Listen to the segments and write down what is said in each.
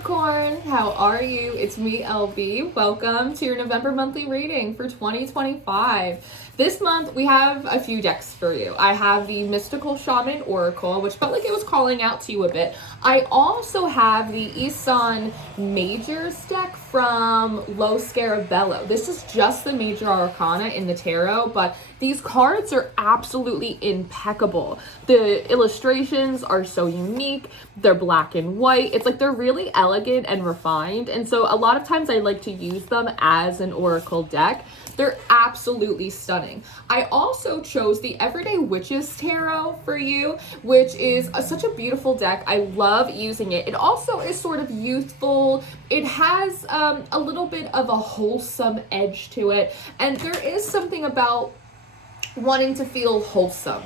Capricorn, how are you? It's me, LB. Welcome to your November monthly reading for 2025. This month, we have a few decks for you. I have the Mystical Shaman Oracle, which felt like it was calling out to you a bit. I also have the Issan Majors deck from Lo Scarabello. This is just the major arcana in the tarot, but these cards are absolutely impeccable. The illustrations are so unique. They're black and white. It's like they're really elegant and refined. And so a lot of times I like to use them as an oracle deck. They're absolutely stunning. I also chose the Everyday Witches Tarot for you, which is such a beautiful deck. I love using it. It also is sort of youthful. It has a little bit of a wholesome edge to it. And there is something about wanting to feel wholesome.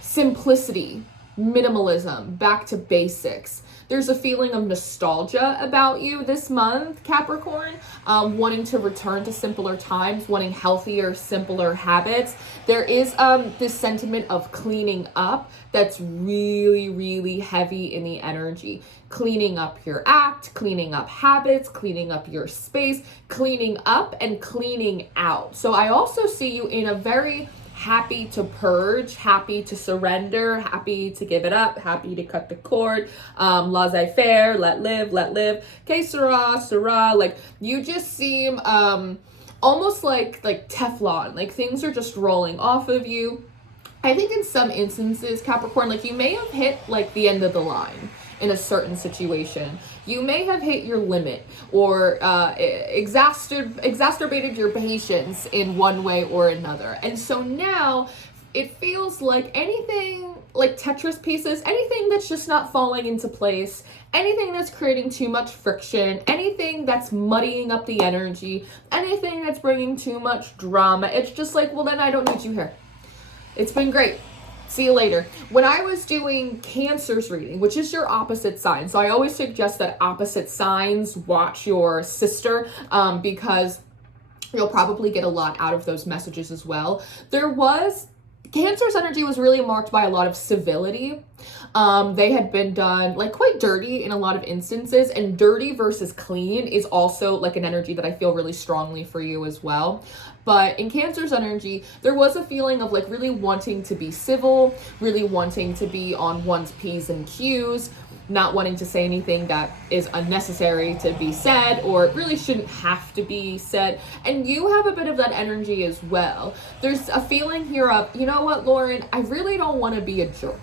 Simplicity, minimalism, back to basics. There's a feeling of nostalgia about you this month, Capricorn, wanting to return to simpler times, wanting healthier, simpler habits. There is this sentiment of cleaning up that's really, really heavy in the energy. Cleaning up your act, cleaning up habits, cleaning up your space, cleaning up and cleaning out. So I also see you in a very happy to purge, happy to surrender, happy to give it up, happy to cut the cord, laissez-faire, let live, que sera, sera. Like, you just seem almost like Teflon, like things are just rolling off of you. I think in some instances, Capricorn, like you may have hit like the end of the line in a certain situation. You may have hit your limit or exacerbated your patience in one way or another. And so now it feels like anything like Tetris pieces, anything that's just not falling into place, anything that's creating too much friction, anything that's muddying up the energy, anything that's bringing too much drama. It's just like, well, then I don't need you here. It's been great. See you later. When I was doing Cancer's reading, which is your opposite sign, so I always suggest that opposite signs watch your sister because you'll probably get a lot out of those messages as well. Cancer's energy was really marked by a lot of civility. They had been done like quite dirty in a lot of instances, and dirty versus clean is also like an energy that I feel really strongly for you as well. But in Cancer's energy, there was a feeling of like really wanting to be civil, really wanting to be on one's P's and Q's, not wanting to say anything that is unnecessary to be said or really shouldn't have to be said. And you have a bit of that energy as well. There's a feeling here of, you know what, Lauren, I really don't want to be a jerk.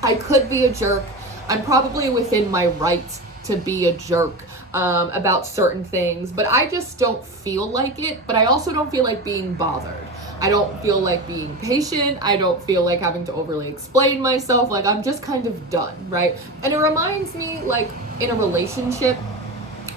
I could be a jerk. I'm probably within my right to be a jerk about certain things, but I just don't feel like it. But I also don't feel like being bothered. I don't feel like being patient. I don't feel like having to overly explain myself. Like, I'm just kind of done, right? And it reminds me, like, in a relationship,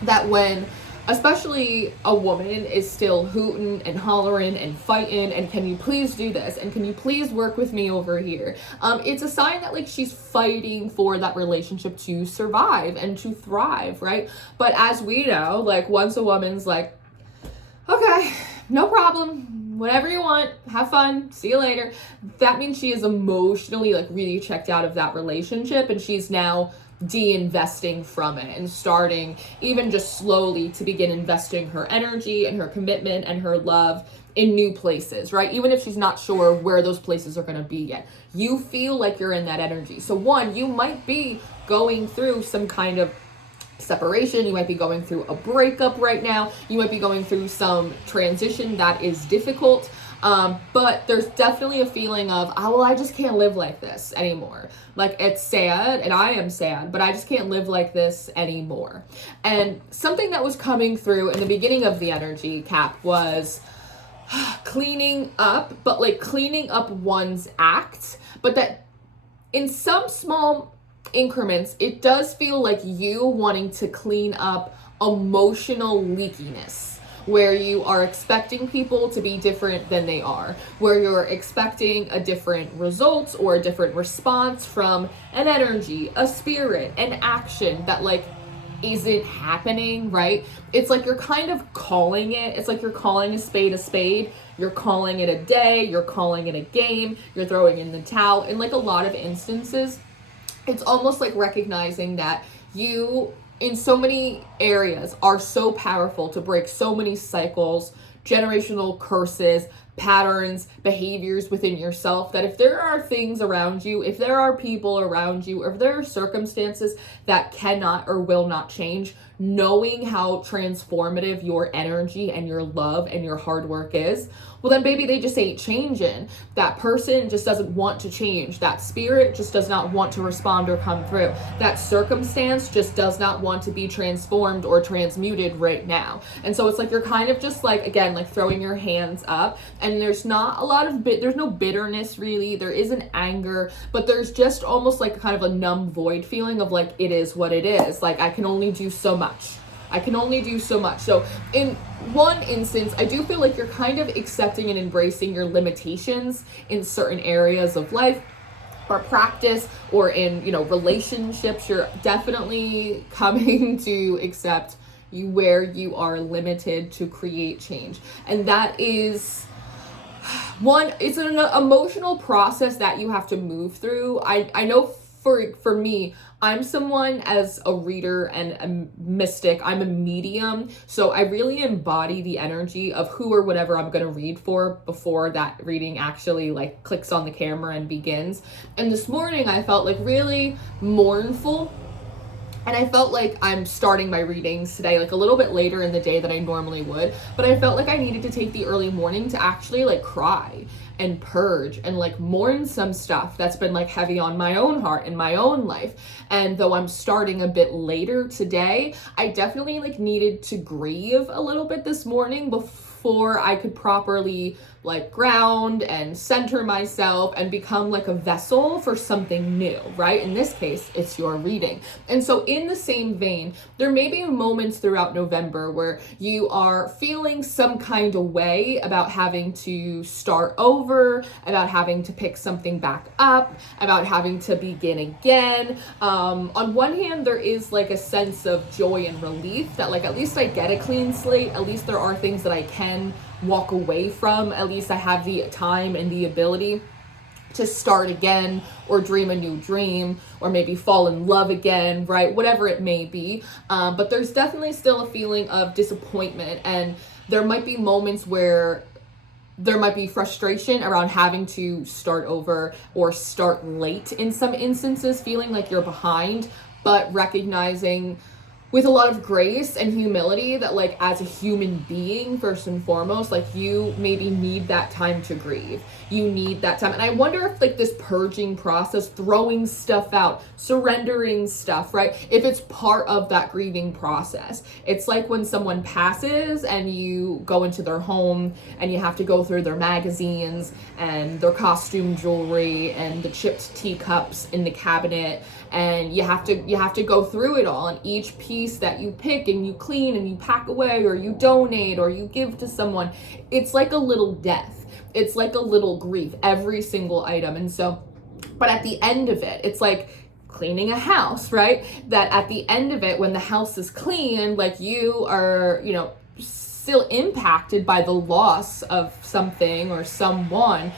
that when especially a woman is still hooting and hollering and fighting and can you please do this and can you please work with me over here, it's a sign that like she's fighting for that relationship to survive and to thrive, right? But as we know, like once a woman's like, okay, no problem, whatever you want, have fun, see you later, that means she is emotionally like really checked out of that relationship and she's now de-investing from it and starting even just slowly to begin investing her energy and her commitment and her love in new places, right? Even if she's not sure where those places are going to be yet. You feel like you're in that energy. So one, you might be going through some kind of separation, you might be going through a breakup right now, you might be going through some transition that is difficult. But there's definitely a feeling of, oh, well, I just can't live like this anymore. Like, it's sad, and I am sad, but I just can't live like this anymore. And something that was coming through in the beginning of the energy, Cap, was cleaning up, but like cleaning up one's act, but that in some small increments, it does feel like you wanting to clean up emotional leakiness, where you are expecting people to be different than they are, where you're expecting a different result or a different response from an energy, a spirit, an action that like isn't happening, right? It's like you're kind of calling it. It's like you're calling a spade, you're calling it a day, you're calling it a game, you're throwing in the towel. In like a lot of instances, it's almost like recognizing that you in so many areas are so powerful to break so many cycles, generational curses, patterns, behaviors within yourself, that if there are things around you, if there are people around you, or if there are circumstances that cannot or will not change, knowing how transformative your energy and your love and your hard work is, well then baby, they just ain't changing. That person just doesn't want to change. That spirit just does not want to respond or come through. That circumstance just does not want to be transformed or transmuted right now. And so it's like you're kind of just like, again, like throwing your hands up, and there's not a lot of there's no bitterness really, there isn't anger, but there's just almost like kind of a numb void feeling of like, it is what it is. Like I can only do so much. I can only do so much. So in one instance, I do feel like you're kind of accepting and embracing your limitations in certain areas of life or practice, or in, you know, relationships. You're definitely coming to accept you where you are limited to create change. And that is one, it's an emotional process that you have to move through. I know for me, I'm someone, as a reader and a mystic, I'm a medium, so I really embody the energy of who or whatever I'm going to read for before that reading actually like clicks on the camera and begins. And this morning I felt like really mournful, and I felt like I'm starting my readings today like a little bit later in the day than I normally would, but I felt like I needed to take the early morning to actually like cry and purge and like mourn some stuff that's been like heavy on my own heart in my own life. And though I'm starting a bit later today, I definitely like needed to grieve a little bit this morning before I could properly like ground and center myself and become like a vessel for something new, right? In this case, it's your reading. And so in the same vein, there may be moments throughout November where you are feeling some kind of way about having to start over, about having to pick something back up, about having to begin again. On one hand, there is like a sense of joy and relief that like, at least I get a clean slate. At least there are things that I can walk away from. At least I have the time and the ability to start again, or dream a new dream, or maybe fall in love again, right? Whatever it may be. But there's definitely still a feeling of disappointment, and there might be moments where there might be frustration around having to start over or start late in some instances, feeling like you're behind, but recognizing with a lot of grace and humility that like, as a human being, first and foremost, like you maybe need that time to grieve. You need that time. And I wonder if like this purging process, throwing stuff out, surrendering stuff, right? If it's part of that grieving process. It's like when someone passes and you go into their home and you have to go through their magazines and their costume jewelry and the chipped teacups in the cabinet, and you have to go through it all, and each piece that you pick and you clean and you pack away or you donate or you give to someone, it's like a little death. It's like a little grief, every single item. And so, but at the end of it, it's like cleaning a house, right? That at the end of it, when the house is clean, like you are, you know, still impacted by the loss of something or someone,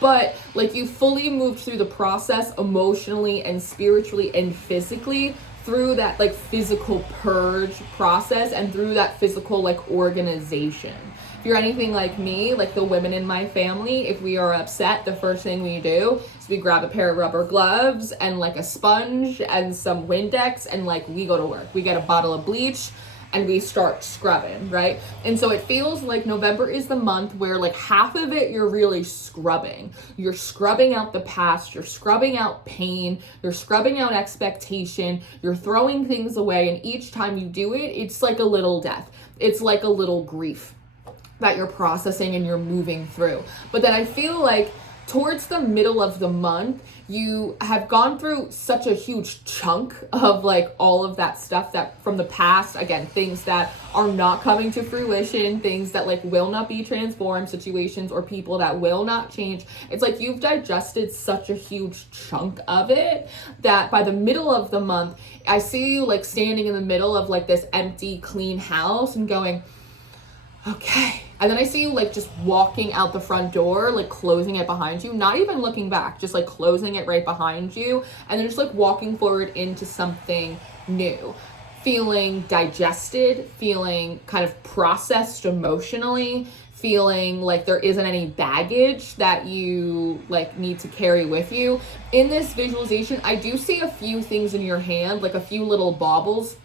but like you fully moved through the process emotionally and spiritually and physically through that like physical purge process and through that physical like organization. If you're anything like me, like the women in my family, if we are upset, the first thing we do is we grab a pair of rubber gloves and like a sponge and some Windex, and like we go to work. We get a bottle of bleach and we start scrubbing, right? And so it feels like November is the month where like half of it you're really scrubbing. You're scrubbing out the past, you're scrubbing out pain, you're scrubbing out expectation, you're throwing things away, and each time you do it, it's like a little death. It's like a little grief that you're processing and you're moving through. But then I feel like towards the middle of the month, you have gone through such a huge chunk of like all of that stuff that from the past, again, things that are not coming to fruition, things that like will not be transformed, situations or people that will not change. It's like you've digested such a huge chunk of it that by the middle of the month, I see you like standing in the middle of like this empty, clean house and going, okay. And then I see you like just walking out the front door, like closing it behind you, not even looking back, just like closing it right behind you. And then just like walking forward into something new, feeling digested, feeling kind of processed emotionally, feeling like there isn't any baggage that you like need to carry with you. In this visualization, I do see a few things in your hand, like a few little baubles.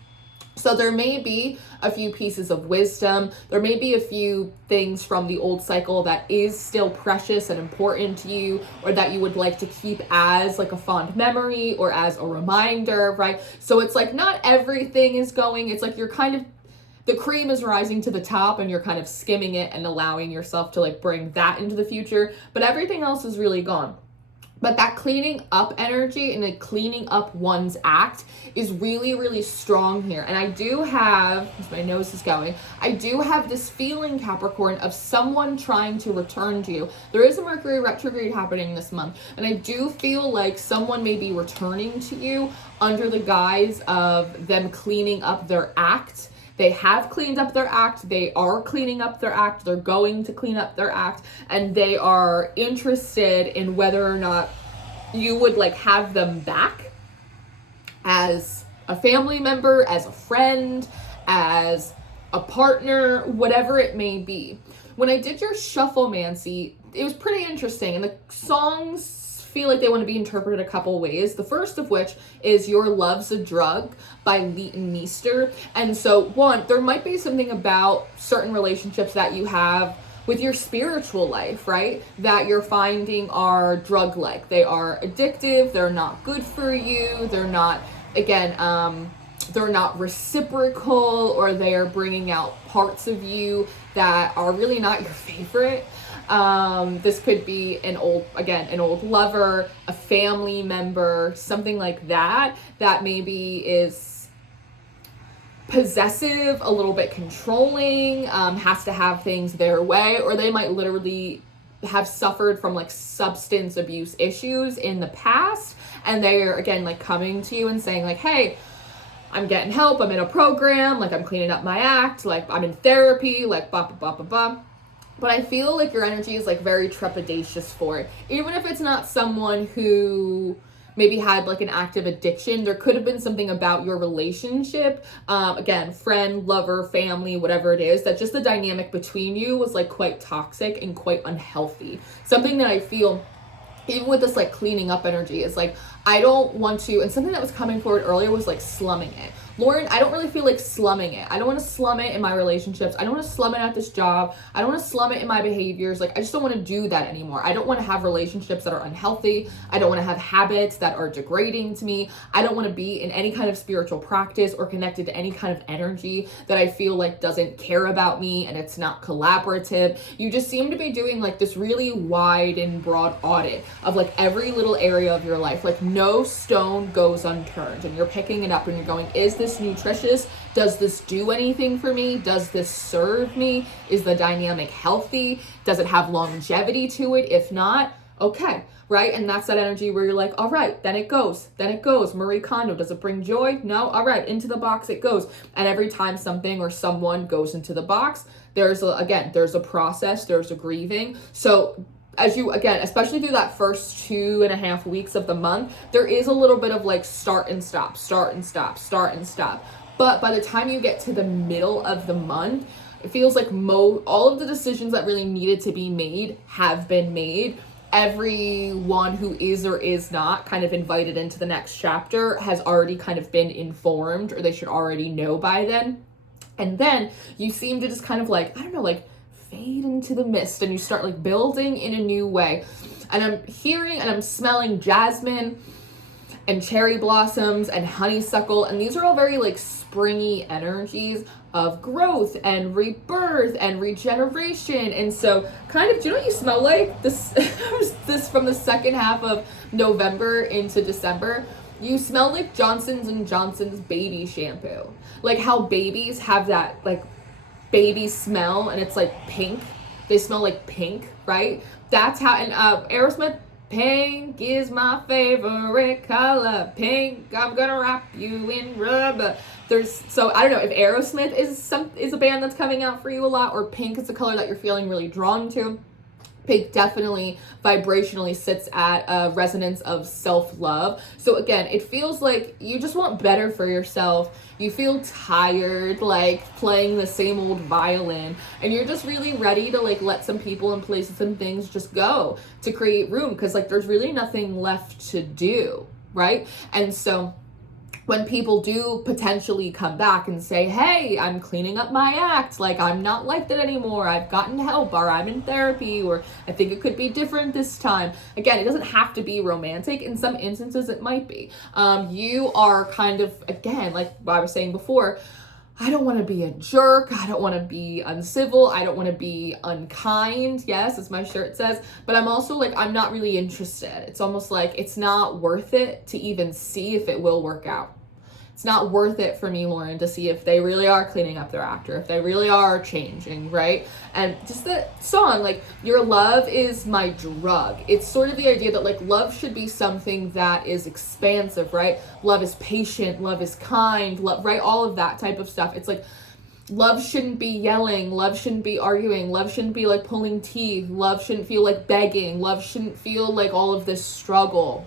So there may be a few pieces of wisdom. There may be a few things from the old cycle that is still precious and important to you, or that you would like to keep as like a fond memory or as a reminder, right? So it's like not everything is going, it's like you're kind of, the cream is rising to the top and you're kind of skimming it and allowing yourself to like bring that into the future, but everything else is really gone. But that cleaning up energy and like cleaning up one's act is really, really strong here. And I do have, as my nose is going, I do have this feeling, Capricorn, of someone trying to return to you. There is a Mercury retrograde happening this month, and I do feel like someone may be returning to you under the guise of them cleaning up their act. They have cleaned up their act, they are cleaning up their act, they're going to clean up their act, and they are interested in whether or not you would like have them back as a family member, as a friend, as a partner, whatever it may be. When I did your shufflemancy, it was pretty interesting, and the songs feel like they want to be interpreted a couple ways. The first of which is Your Love's a Drug by Leighton Meester. And so one, there might be something about certain relationships that you have with your spiritual life, right? That you're finding are drug-like. They are addictive, they're not good for you, they're not, again, they're not reciprocal, or they are bringing out parts of you that are really not your favorite. This could be an old lover, a family member, something like that, that maybe is possessive, a little bit controlling, has to have things their way, or they might literally have suffered from like substance abuse issues in the past, and they're again like coming to you and saying like, hey, I'm getting help, I'm in a program, like I'm cleaning up my act, like I'm in therapy, like blah, blah, blah, blah, blah. But I feel like your energy is like very trepidatious for it. Even if it's not someone who maybe had like an active addiction, there could have been something about your relationship, again, friend, lover, family, whatever it is, that just the dynamic between you was like quite toxic and quite unhealthy. Something that I feel, even with this like cleaning up energy, is like, I don't want to, and something that was coming forward earlier was like slumming it. Lauren, I don't really feel like slumming it. I don't want to slum it in my relationships. I don't want to slum it at this job. I don't want to slum it in my behaviors. Like, I just don't want to do that anymore. I don't want to have relationships that are unhealthy. I don't want to have habits that are degrading to me. I don't want to be in any kind of spiritual practice or connected to any kind of energy that I feel like doesn't care about me and it's not collaborative. You just seem to be doing like this really wide and broad audit of like every little area of your life. Like no stone goes unturned, and you're picking it up and you're going, is this nutritious? Does this do anything for me? Does this serve me? Is the dynamic healthy? Does it have longevity to it? If not, okay, right? And that's that energy where you're like, all right, then it goes. Marie Kondo, does it bring joy? No? All right, into the box it goes. And every time something or someone goes into the box, there's a process, there's a grieving. So as you, again, especially through that first 2.5 weeks of the month, there is a little bit of like start and stop. But by the time you get to the middle of the month, it feels like all of the decisions that really needed to be made have been made. Everyone who is or is not kind of invited into the next chapter has already kind of been informed, or they should already know by then. And then you seem to just kind of like, I don't know, like fade into the mist, and you start like building in a new way. And I'm hearing and I'm smelling jasmine and cherry blossoms and honeysuckle, and these are all very like springy energies of growth and rebirth and regeneration. And so kind of, do you know what you smell like? This from the second half of November into December, you smell like Johnson & Johnson's baby shampoo. Like how babies have that like baby smell, and it's like pink. They smell like pink, right? That's how, and Aerosmith, pink is my favorite color. Pink, I'm gonna wrap you in rubber. So I don't know if Aerosmith is a band that's coming out for you a lot, or pink is a color that you're feeling really drawn to. Pig definitely vibrationally sits at a resonance of self-love. So again, it feels like you just want better for yourself. You feel tired, like playing the same old violin, and you're just really ready to like let some people and places and things just go to create room, because like there's really nothing left to do, right? And so when people do potentially come back and say, hey, I'm cleaning up my act, like I'm not like that anymore, I've gotten help, or I'm in therapy, or I think it could be different this time. Again, it doesn't have to be romantic. In some instances, it might be. You are kind of, again, like what I was saying before, I don't want to be a jerk. I don't want to be uncivil. I don't want to be unkind. Yes, as my shirt says. But I'm also like, I'm not really interested. It's almost like it's not worth it to even see if it will work out. It's not worth it for me, Lauren, to see if they really are cleaning up their act, or if they really are changing, right? And just the song, like, your love is my drug. It's sort of the idea that, like, love should be something that is expansive, right? Love is patient, love is kind, love, right? All of that type of stuff. It's like, love shouldn't be yelling, love shouldn't be arguing, love shouldn't be like pulling teeth, love shouldn't feel like begging, love shouldn't feel like all of this struggle.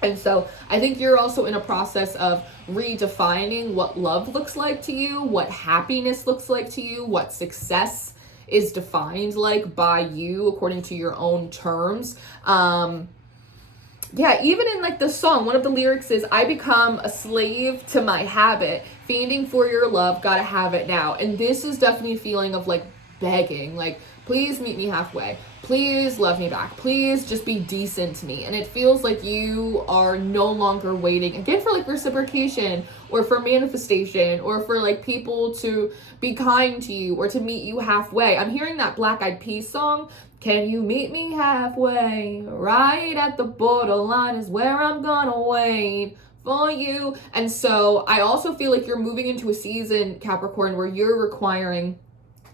And so I think you're also in a process of redefining what love looks like to you, what happiness looks like to you, what success is defined like by you according to your own terms. Yeah, even in like the song, one of the lyrics is, I become a slave to my habit, fiending for your love, gotta have it now. And this is definitely a feeling of like begging, like, please meet me halfway. Please love me back. Please just be decent to me. And it feels like you are no longer waiting, again, for like reciprocation or for manifestation or for like people to be kind to you or to meet you halfway. I'm hearing that Black Eyed Peas song, can you meet me halfway? Right at the borderline is where I'm gonna wait for you. And so I also feel like you're moving into a season, Capricorn, where you're requiring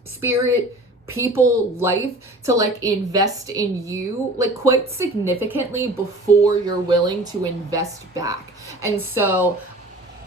spirit, people, life to like invest in you like quite significantly before you're willing to invest back. And so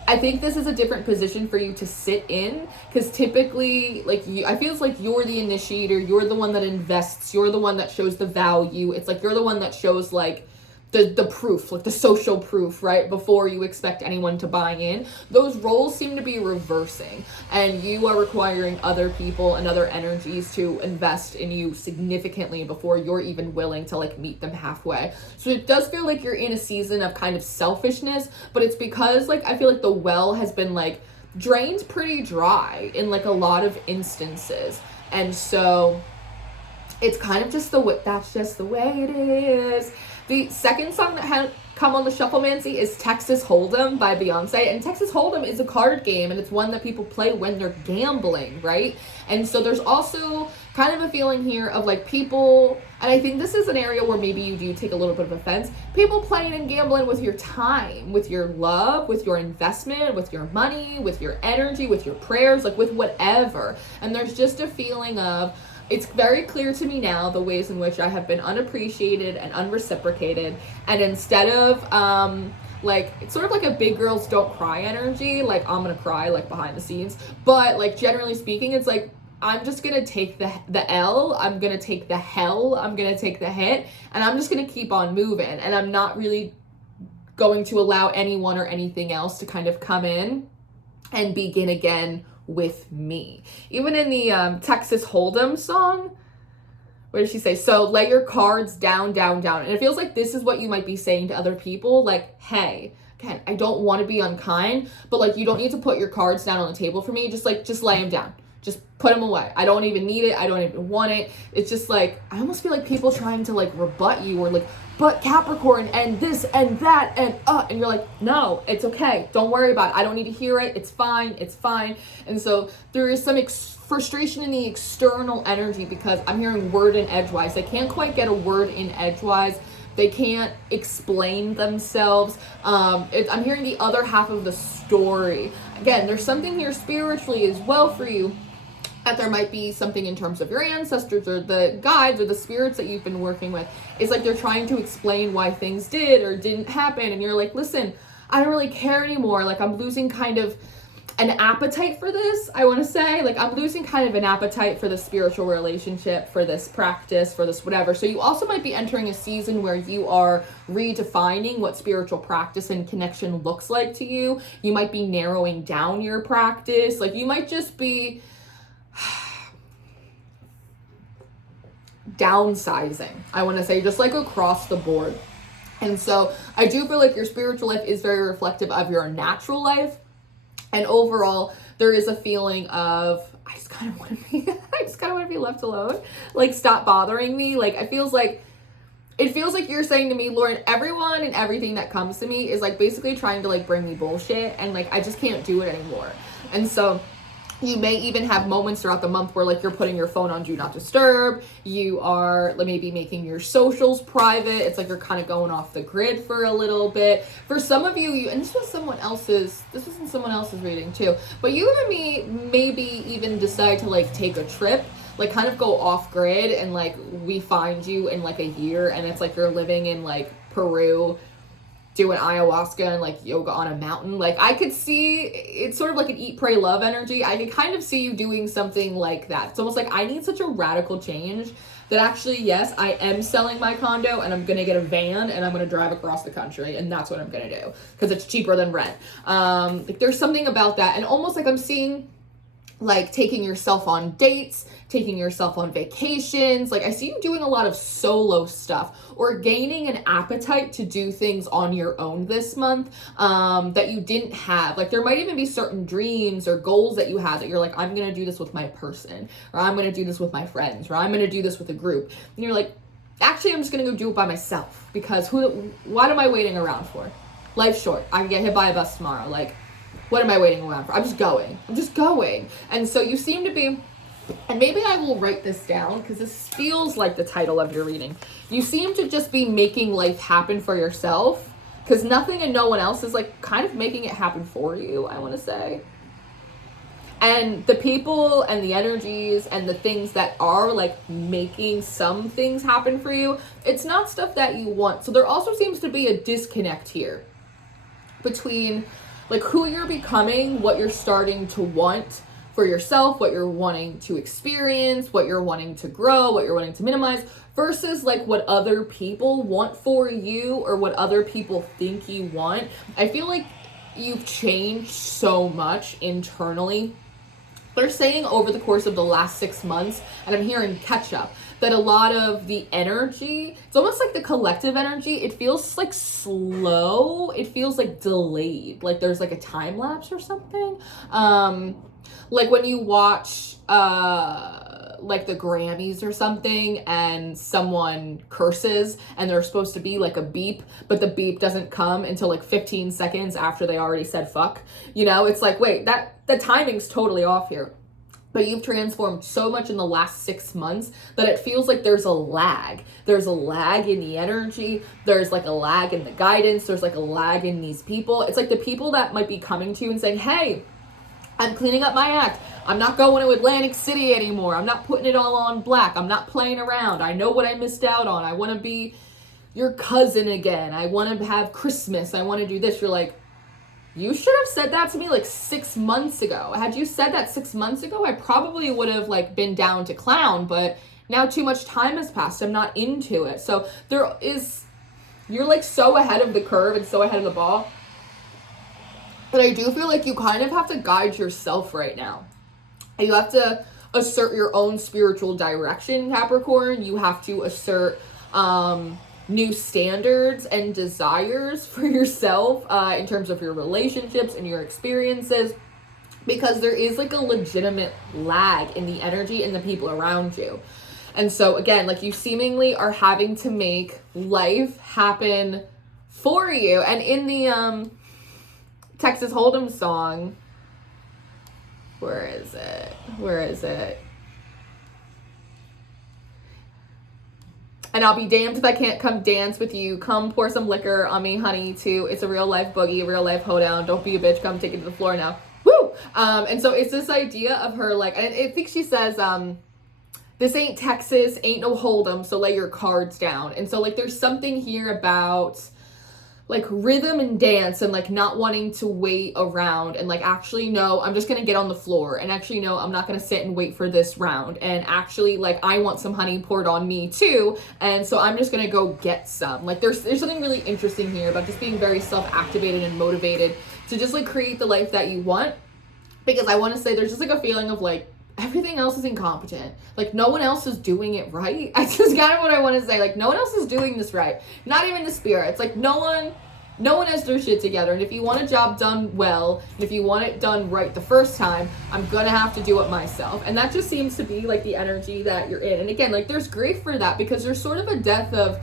I think this is a different position for you to sit in, because typically, like, I feel like you're the initiator, you're the one that invests, you're the one that shows the value. It's like you're the one that shows like the proof, like the social proof, right? Before you expect anyone to buy in. Those roles seem to be reversing, and you are requiring other people and other energies to invest in you significantly before you're even willing to like meet them halfway. So it does feel like you're in a season of kind of selfishness, but it's because like I feel like the well has been like drained pretty dry in like a lot of instances. And so it's kind of just that's just the way it is. The second song that had come on the Shufflemancy is Texas Hold'em by Beyonce. And Texas Hold'em is a card game, and it's one that people play when they're gambling, right? And so there's also kind of a feeling here of like people, and I think this is an area where maybe you do take a little bit of offense, people playing and gambling with your time, with your love, with your investment, with your money, with your energy, with your prayers, like with whatever. And there's just a feeling of, it's very clear to me now the ways in which I have been unappreciated and unreciprocated. And instead of, like, it's sort of like a big girls don't cry energy, like I'm gonna cry like behind the scenes. But like generally speaking, it's like, I'm just gonna take the L, I'm gonna take the hell, I'm gonna take the hit, and I'm just gonna keep on moving. And I'm not really going to allow anyone or anything else to kind of come in and begin again with me. Even in the Texas Hold'em song, what does she say? So lay your cards down, down, down. And it feels like this is what you might be saying to other people, like, hey, again, I don't want to be unkind, but like you don't need to put your cards down on the table for me. Just lay them down. Just put them away. I don't even need it. I don't even want it. It's just like, I almost feel like people trying to like rebut you or like, but Capricorn and this and that and you're like, no, it's okay. Don't worry about it. I don't need to hear it. It's fine. It's fine. And so there is some frustration in the external energy because I'm hearing word in edgewise. They can't quite get a word in edgewise. They can't explain themselves. I'm hearing the other half of the story. Again, there's something here spiritually as well for you, that there might be something in terms of your ancestors or the guides or the spirits that you've been working with. It's like they're trying to explain why things did or didn't happen. And you're like, listen, I don't really care anymore. Like I'm losing kind of an appetite for this, I want to say. Like, I'm losing kind of an appetite for the spiritual relationship, for this practice, for this whatever. So you also might be entering a season where you are redefining what spiritual practice and connection looks like to you. You might be narrowing down your practice. Like, you might just be downsizing, I want to say, just like across the board. And so I do feel like your spiritual life is very reflective of your natural life. And overall, there is a feeling of, I just kind of want to be left alone. Like, stop bothering me. Like, it feels like you're saying to me, Lauren, everyone and everything that comes to me is like basically trying to like bring me bullshit. And like, I just can't do it anymore. And so you may even have moments throughout the month where like you're putting your phone on do not disturb. You are maybe making your socials private. It's like you're kind of going off the grid for a little bit. For some of you, and this was in someone else's reading too, but you and maybe even decide to like take a trip, like kind of go off grid, and like we find you in like a year and it's like you're living in like Peru, doing ayahuasca and like yoga on a mountain. Like, I could see, it's sort of like an eat, pray, love energy. I could kind of see you doing something like that. It's almost like I need such a radical change that actually, yes, I am selling my condo and I'm going to get a van and I'm going to drive across the country, and that's what I'm going to do because it's cheaper than rent. Like, there's something about that, and almost like I'm seeing like taking yourself on dates, taking yourself on vacations. Like, I see you doing a lot of solo stuff or gaining an appetite to do things on your own this month that you didn't have. Like, there might even be certain dreams or goals that you have that you're like, I'm going to do this with my person, or I'm going to do this with my friends, or I'm going to do this with a group. And you're like, actually, I'm just going to go do it by myself because what am I waiting around for? Life's short. I can get hit by a bus tomorrow. Like, what am I waiting around for? I'm just going. And so you seem to be, and maybe I will write this down because this feels like the title of your reading. You seem to just be making life happen for yourself because nothing and no one else is like kind of making it happen for you, I want to say. And the people and the energies and the things that are like making some things happen for you, it's not stuff that you want. So there also seems to be a disconnect here between like who you're becoming, what you're starting to want for yourself, what you're wanting to experience, what you're wanting to grow, what you're wanting to minimize, versus like what other people want for you or what other people think you want. I feel like you've changed so much internally. They're saying over the course of the last 6 months, and I'm hearing catch up, that a lot of the energy, it's almost like the collective energy, it feels like slow. It feels like delayed. Like there's like a time lapse or something. Like when you watch like the Grammys or something and someone curses and there's supposed to be like a beep, but the beep doesn't come until like 15 seconds after they already said fuck. You know, it's like, wait, the timing's totally off here. But you've transformed so much in the last 6 months that it feels like there's a lag. There's a lag in the energy. There's like a lag in the guidance. There's like a lag in these people. It's like the people that might be coming to you and saying, hey, I'm cleaning up my act. I'm not going to Atlantic City anymore. I'm not putting it all on black. I'm not playing around. I know what I missed out on. I want to be your cousin again. I want to have Christmas. I want to do this. You're like, you should have said that to me like 6 months ago. Had you said that 6 months ago, I probably would have like been down to clown, but now too much time has passed. I'm not into it. So you're like so ahead of the curve and so ahead of the ball. But I do feel like you kind of have to guide yourself right now. You have to assert your own spiritual direction, Capricorn. You have to assert new standards and desires for yourself in terms of your relationships and your experiences, because there is like a legitimate lag in the energy and the people around you. And so again, like you seemingly are having to make life happen for you. And in the Texas Hold'em song, where is it? And I'll be damned if I can't come dance with you. Come pour some liquor on me, honey, too. It's a real life boogie, a real life hoedown. Don't be a bitch, come take it to the floor now. Woo! And so it's this idea of her, like, and I think she says, this ain't Texas, ain't no Hold'em, so lay your cards down. And so, like, there's something here about like rhythm and dance, and like not wanting to wait around, and like actually no, I'm just gonna get on the floor, and actually no, I'm not gonna sit and wait for this round, and actually like I want some honey poured on me too, and so I'm just gonna go get some. Like there's something really interesting here about just being very self-activated and motivated to just like create the life that you want. Because I want to say there's just like a feeling of like everything else is incompetent. Like no one else is doing it right. I just kind of what I want to say. Like no one else is doing this right. Not even the spirits. Like no one has their shit together. And if you want a job done well, and if you want it done right the first time, I'm gonna have to do it myself. And that just seems to be like the energy that you're in. And again, like there's grief for that, because there's sort of a death of,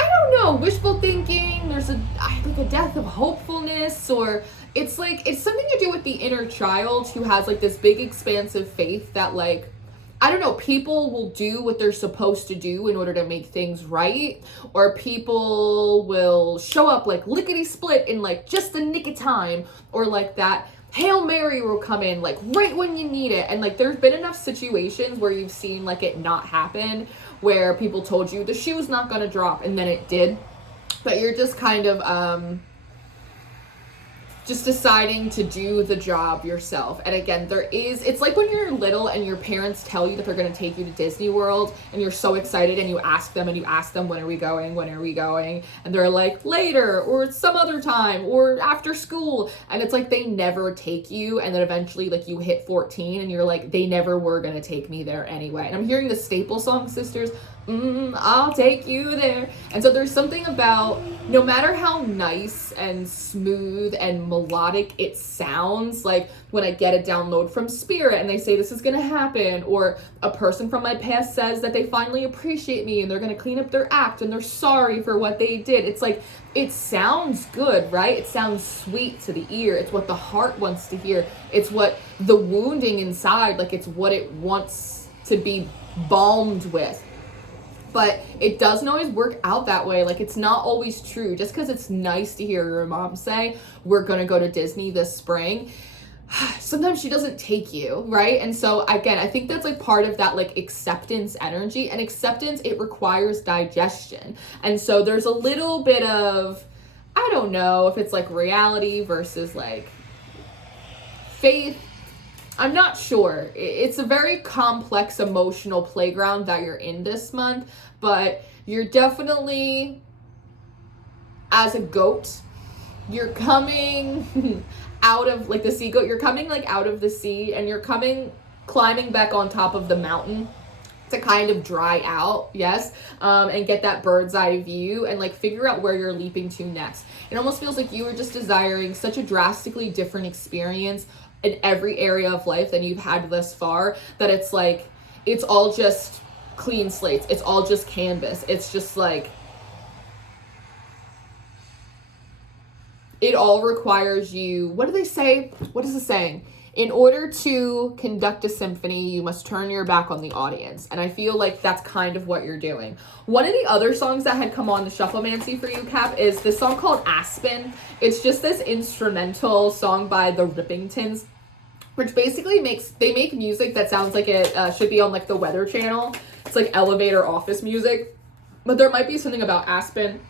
I don't know, wishful thinking. There's like a death of hopefulness, or it's like, it's something to do with the inner child who has like this big expansive faith that like, I don't know, people will do what they're supposed to do in order to make things right, or people will show up like lickety split in like just the nick of time, or like that Hail Mary will come in like right when you need it. And like there's been enough situations where you've seen like it not happen, where people told you the shoe's not gonna drop and then it did, but you're just kind of just deciding to do the job yourself. And again, it's like when you're little and your parents tell you that they're going to take you to Disney World, and you're so excited, and you ask them, when are we going? And they're like, later, or some other time, or after school. And it's like they never take you, and then eventually like you hit 14 and you're like, they never were going to take me there anyway. And I'm hearing the Staple Song Sisters, I'll take you there. And so there's something about, no matter how nice and smooth and melodic it sounds, like when I get a download from spirit and they say this is gonna happen, or a person from my past says that they finally appreciate me and they're gonna clean up their act and they're sorry for what they did, it's like, it sounds good, right? It sounds sweet to the ear. It's what the heart wants to hear. It's what the wounding inside, like it's what it wants to be balmed with. But it doesn't always work out that way. Like it's not always true. Just because it's nice to hear your mom say, we're gonna go to Disney this spring, sometimes she doesn't take you, right? And so again, I think that's like part of that like acceptance energy. And acceptance, it requires digestion. And so there's a little bit of, I don't know if it's like reality versus like faith. I'm not sure. It's a very complex emotional playground that you're in this month, but you're definitely, as a goat, you're coming out of, like the sea goat, you're coming like out of the sea, and you're climbing back on top of the mountain to kind of dry out, yes, and get that bird's eye view and like figure out where you're leaping to next. It almost feels like you were just desiring such a drastically different experience in every area of life than you've had thus far, that it's like, it's all just clean slates. It's all just canvas. It's just like, it all requires you, what do they say? What is the saying? In order to conduct a symphony, you must turn your back on the audience. And I feel like that's kind of what you're doing. One of the other songs that had come on the Shufflemancy for you, Cap, is this song called Aspen. It's just this instrumental song by the Rippingtons, which basically they make music that sounds like it should be on like the Weather Channel. It's like elevator office music. But there might be something about Aspen,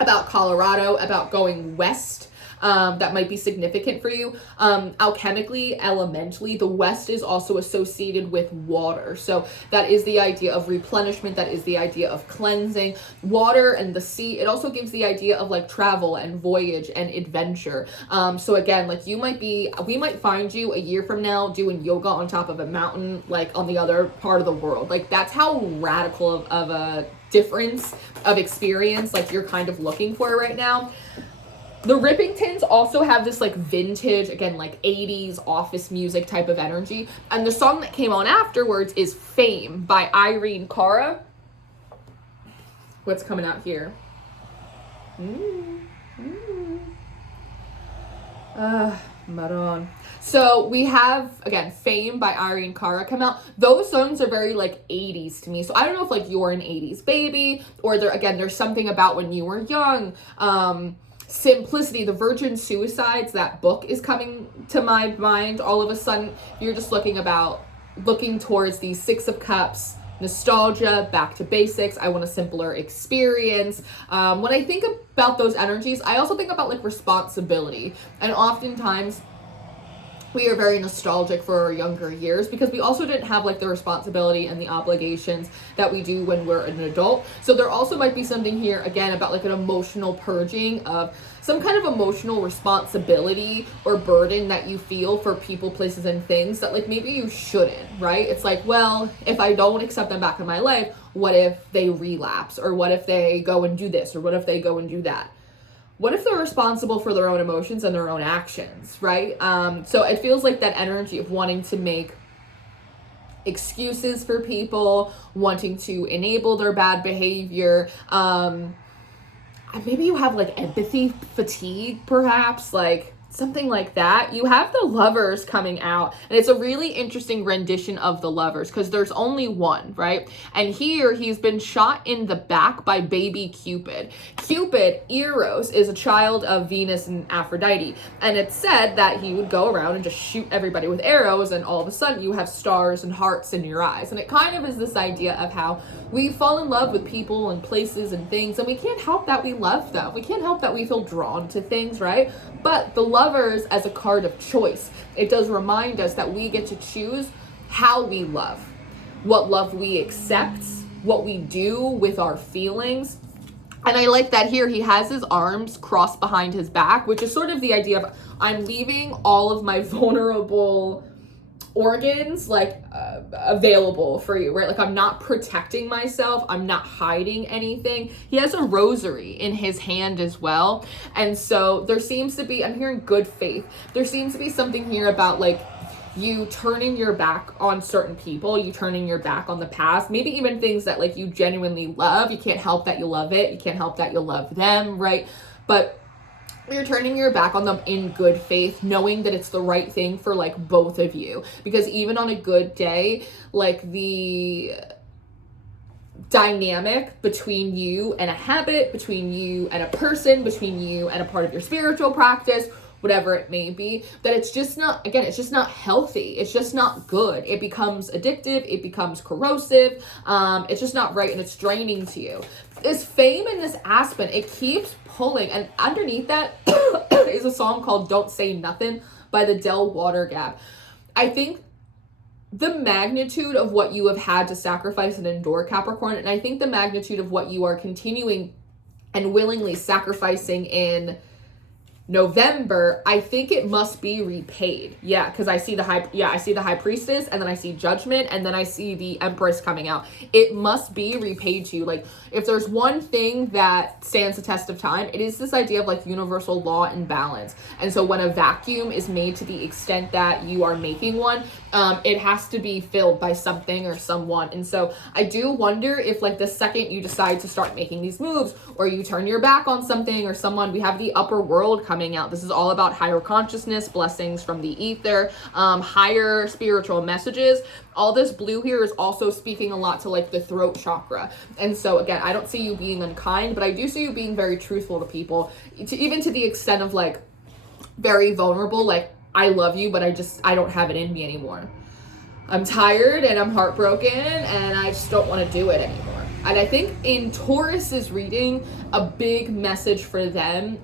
about Colorado, about going west, that might be significant for you. Alchemically, elementally, the West is also associated with water. So that is the idea of replenishment. That is the idea of cleansing. Water and the sea, it also gives the idea of like travel and voyage and adventure. So again, like we might find you a year from now doing yoga on top of a mountain, like on the other part of the world. Like that's how radical of a difference of experience like you're kind of looking for right now. The Rippingtons also have this like vintage, again, like 80s office music type of energy. And the song that came on afterwards is Fame by Irene Cara. What's coming out here? Maron. So we have, again, Fame by Irene Cara come out. Those songs are very like 80s to me. So I don't know if like you're an 80s baby, or there's something about when you were young. Simplicity, the Virgin Suicides, that book is coming to my mind all of a sudden. You're just looking towards the Six of Cups, nostalgia, back to basics. I want a simpler experience. When I think about those energies, I also think about like responsibility. And oftentimes we are very nostalgic for our younger years because we also didn't have like the responsibility and the obligations that we do when we're an adult. So there also might be something here again about like an emotional purging of some kind of emotional responsibility or burden that you feel for people, places, and things that like maybe you shouldn't, right? It's like, well, if I don't accept them back in my life, what if they relapse? Or what if they go and do this? Or what if they go and do that? What if they're responsible for their own emotions and their own actions, right? So it feels like that energy of wanting to make excuses for people, wanting to enable their bad behavior. Maybe you have like empathy fatigue, perhaps, like something like that. You have the Lovers coming out, and it's a really interesting rendition of the Lovers because there's only one, right? And here he's been shot in the back by baby Cupid. Cupid, Eros, is a child of Venus and Aphrodite, and it's said that he would go around and just shoot everybody with arrows, and all of a sudden you have stars and hearts in your eyes. And it kind of is this idea of how we fall in love with people and places and things, and we can't help that we love them. We can't help that we feel drawn to things, right? But the Lovers as a card of choice, it does remind us that we get to choose how we love, what love we accept, what we do with our feelings. And I like that here he has his arms crossed behind his back, which is sort of the idea of I'm leaving all of my vulnerable organs like available for you, right? Like I'm not protecting myself, I'm not hiding anything. He has a rosary in his hand as well, and so there seems to be, I'm hearing good faith, there seems to be something here about like you turning your back on certain people, you turning your back on the past, maybe even things that like you genuinely love. You can't help that you love it, you can't help that you love them, right? But you're turning your back on them in good faith, knowing that it's the right thing for like both of you. Because even on a good day, like the dynamic between you and a habit, between you and a person, between you and a part of your spiritual practice, whatever it may be, that it's just not, again, it's just not healthy. It's just not good. It becomes addictive. It becomes corrosive. It's just not right, and it's draining to you. This fame and this aspen, it keeps pulling, and underneath that is a song called Don't Say Nothing by the Del Water Gap. I think the magnitude of what you have had to sacrifice and endure, Capricorn, and I think the magnitude of what you are continuing and willingly sacrificing in November, I think it must be repaid. Yeah, because I see the high priestess, and then I see judgment, and then I see the empress coming out. It must be repaid to you. Like, if there's one thing that stands the test of time, it is this idea of like universal law and balance. And so when a vacuum is made to the extent that you are making one, it has to be filled by something or someone. And so I do wonder if like the second you decide to start making these moves, or you turn your back on something or someone, we have the upper world coming out. This is all about higher consciousness, blessings from the ether, higher spiritual messages. All this blue here is also speaking a lot to like the throat chakra. And so again, I don't see you being unkind, but I do see you being very truthful to people, even to the extent of like very vulnerable, like I love you, but I don't have it in me anymore. I'm tired and I'm heartbroken and I just don't want to do it anymore. And I think in Taurus's reading, a big message for them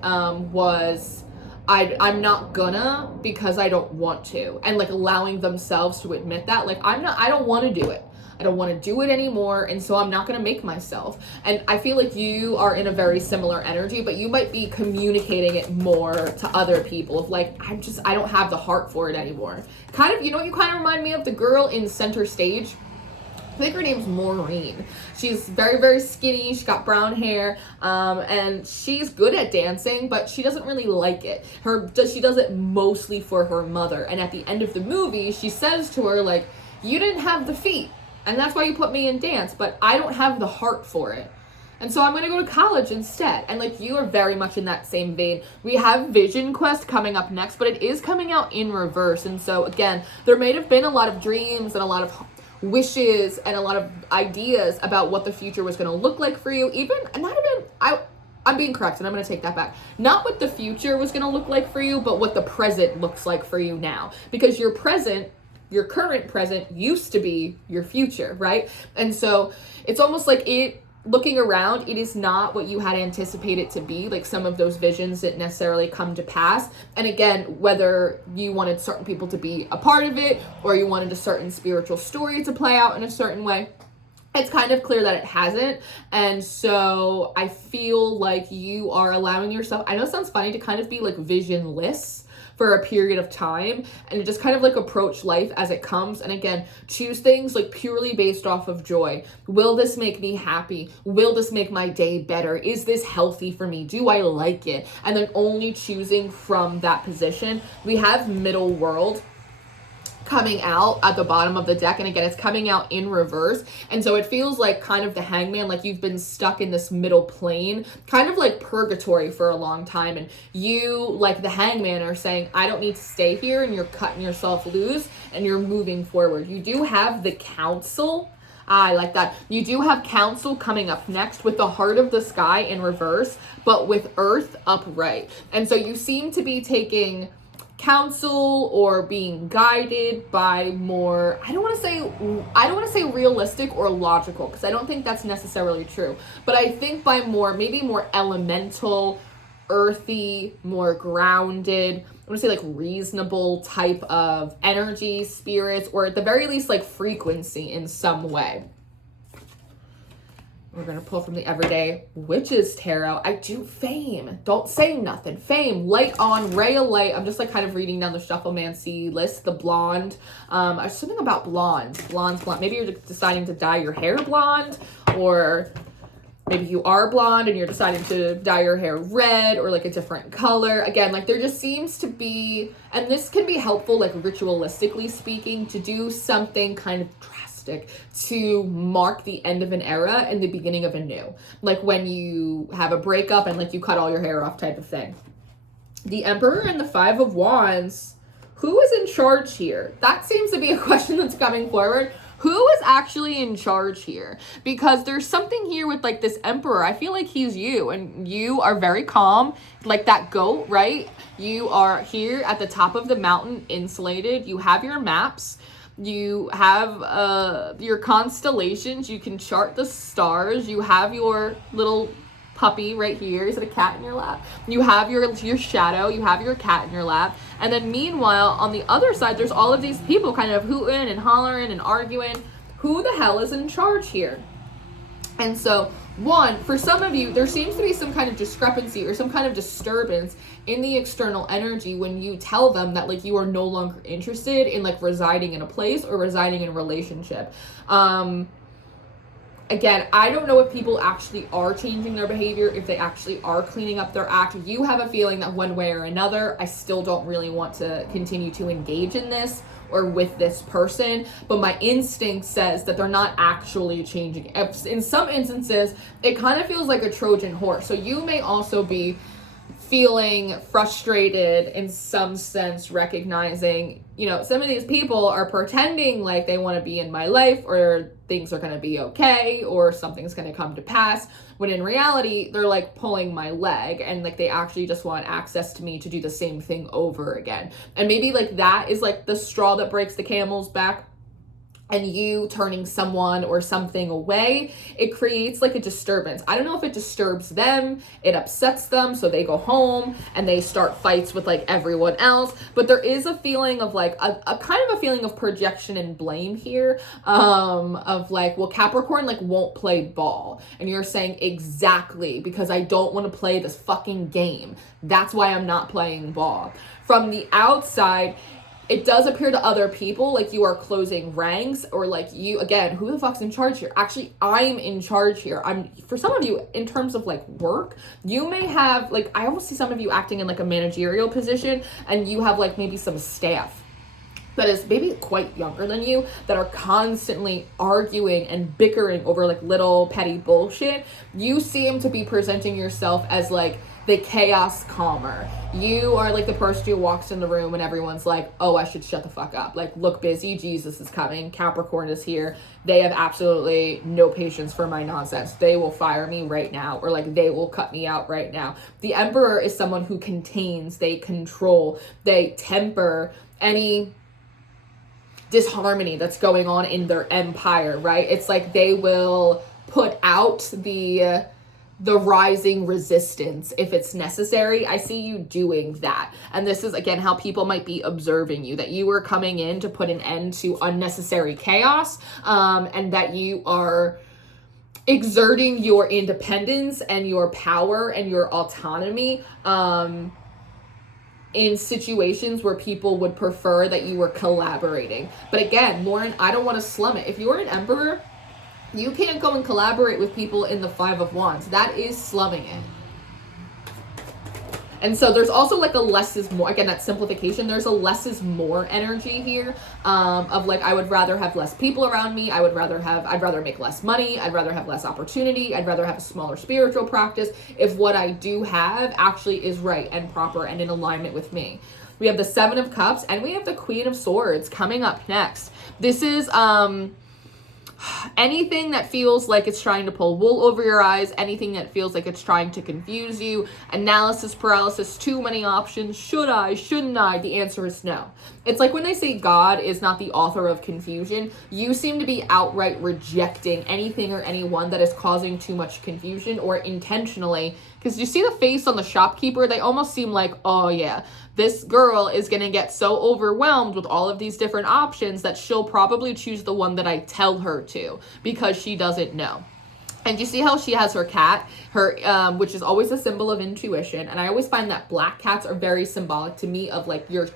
was I'm not gonna because I don't want to, and like allowing themselves to admit that, like I don't want to do it. I don't want to do it anymore, and so I'm not going to make myself. And I feel like you are in a very similar energy, but you might be communicating it more to other people of like, I don't have the heart for it anymore. Kind of, you know what you kind of remind me of? The girl in Center Stage. I think her name's Maureen. She's very, very skinny. She's got brown hair, and she's good at dancing, but she doesn't really like it. She does it mostly for her mother. And at the end of the movie, she says to her, like, you didn't have the feet, and that's why you put me in dance, but I don't have the heart for it. And so I'm going to go to college instead. And like, you are very much in that same vein. We have Vision Quest coming up next, but it is coming out in reverse. And so again, there may have been a lot of dreams and a lot of wishes and a lot of ideas about what the future was going to look like for you. I'm being corrected. I'm going to take that back. Not what the future was going to look like for you, but what the present looks like for you now. Because your present your current present used to be your future, right? And so it's almost like looking around, it is not what you had anticipated to be. Like some of those visions didn't necessarily come to pass. And again, whether you wanted certain people to be a part of it or you wanted a certain spiritual story to play out in a certain way, it's kind of clear that it hasn't. And so I feel like you are allowing yourself, I know it sounds funny, to kind of be like visionless for a period of time and just kind of like approach life as it comes. And again, choose things like purely based off of joy. Will this make me happy? Will this make my day better? Is this healthy for me? Do I like it? And then only choosing from that position. We have middle world coming out at the bottom of the deck, and again, it's coming out in reverse, and so it feels like kind of the Hangman, like you've been stuck in this middle plane, kind of like purgatory for a long time, and you, like the Hangman, are saying, I don't need to stay here, and you're cutting yourself loose and you're moving forward. You do have the Council. I like that. You do have Council coming up next with the Heart of the Sky in reverse, but with Earth upright. And so you seem to be taking counsel or being guided by more, I don't want to say realistic or logical, because I don't think that's necessarily true, but I think by maybe more elemental, earthy, more grounded, I want to say like reasonable type of energy, spirits, or at the very least like frequency in some way. We're going to pull from the Everyday Witches Tarot. I do Fame. Don't say nothing. Fame. Light on. Ray of light. I'm just like kind of reading down the Shufflemancy list. The blonde. Something about blonde. Blonde. Maybe you're deciding to dye your hair blonde, or maybe you are blonde and you're deciding to dye your hair red or like a different color. Again, like there just seems to be, and this can be helpful, like ritualistically speaking, to do something kind of drastic to mark the end of an era and the beginning of a new. Like when you have a breakup and like you cut all your hair off type of thing. The Emperor and the Five of Wands. Who is in charge here? That seems to be a question that's coming forward. Who is actually in charge here? Because there's something here with like this Emperor. I feel like he's you, and you are very calm, like that goat, right? You are here at the top of the mountain, insulated. You have your maps. You have your constellations. You can chart the stars. You have your little puppy right here. Is it a cat in your lap? You have your shadow. You have your cat in your lap. And then meanwhile, on the other side, there's all of these people kind of hooting and hollering and arguing. Who the hell is in charge here? And so, one, for some of you, there seems to be some kind of discrepancy or some kind of disturbance in the external energy when you tell them that like you are no longer interested in like residing in a place or residing in a relationship. Again, I don't know if people actually are changing their behavior, if they actually are cleaning up their act. You have a feeling that one way or another, I still don't really want to continue to engage in this or with this person, but my instinct says that they're not actually changing. In some instances, it kind of feels like a Trojan horse. So you may also be feeling frustrated in some sense, recognizing, some of these people are pretending like they want to be in my life or things are going to be okay or something's going to come to pass, when in reality, they're like pulling my leg and like they actually just want access to me to do the same thing over again. And maybe like that is like the straw that breaks the camel's back. And you turning someone or something away, it creates like a disturbance. I don't know if it disturbs them, it upsets them, so they go home and they start fights with like everyone else. But there is a feeling of like a kind of a feeling of projection and blame here, of like, well, Capricorn like won't play ball. And you're saying, exactly, because I don't want to play this fucking game. That's why I'm not playing ball. From the outside, it does appear to other people like you are closing ranks, or like you, again, who the fuck's in charge here? Actually, I'm in charge here. For some of you, in terms of like work, you may have like, I almost see some of you acting in like a managerial position, and you have like maybe some staff that is maybe quite younger than you that are constantly arguing and bickering over like little petty bullshit. You seem to be presenting yourself as like the chaos calmer. You are like the person who walks in the room and everyone's like, oh, I should shut the fuck up. Like, look busy. Jesus is coming. Capricorn is here. They have absolutely no patience for my nonsense. They will fire me right now, or like they will cut me out right now. The Emperor is someone who contains, they control, they temper any disharmony that's going on in their empire, right? It's like they will put out the rising resistance if it's necessary. I see you doing that. And this is, again, how people might be observing you, that you are coming in to put an end to unnecessary chaos, and that you are exerting your independence and your power and your autonomy in situations where people would prefer that you were collaborating. But again, Lauren, I don't want to slum it. If you're an emperor, you can't go and collaborate with people in the Five of Wands. That is slumming it. And so there's also like a less is more, again, that simplification, there's a less is more energy here, of like, I would rather have less people around me. I'd rather make less money. I'd rather have less opportunity. I'd rather have a smaller spiritual practice if what I do have actually is right and proper and in alignment with me. We have the Seven of Cups and we have the Queen of Swords coming up next. This is, anything that feels like it's trying to pull wool over your eyes, anything that feels like it's trying to confuse you, analysis paralysis, too many options, should I, shouldn't I? The answer is no. It's like when they say God is not the author of confusion, you seem to be outright rejecting anything or anyone that is causing too much confusion, or intentionally, because you see the face on the shopkeeper, they almost seem like, oh yeah, this girl is going to get so overwhelmed with all of these different options that she'll probably choose the one that I tell her to, because she doesn't know. And you see how she has her cat, which is always a symbol of intuition. And I always find that black cats are very symbolic to me of like your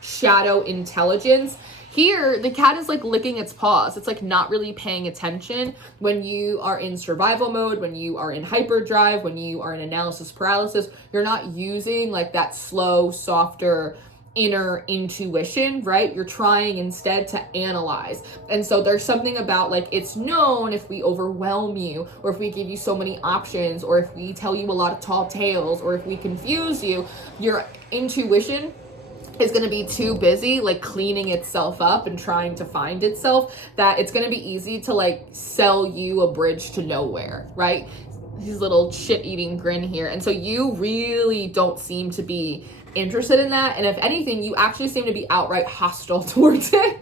shadow intelligence. Here, the cat is like licking its paws. It's like not really paying attention. When you are in survival mode, when you are in hyperdrive, when you are in analysis paralysis, you're not using like that slow, softer inner intuition, right? You're trying instead to analyze. And so there's something about like, it's known if we overwhelm you, or if we give you so many options, or if we tell you a lot of tall tales, or if we confuse you, your intuition is going to be too busy like cleaning itself up and trying to find itself, that it's going to be easy to like sell you a bridge to nowhere, right? His little shit-eating grin here. And so you really don't seem to be interested in that. And if anything, you actually seem to be outright hostile towards it.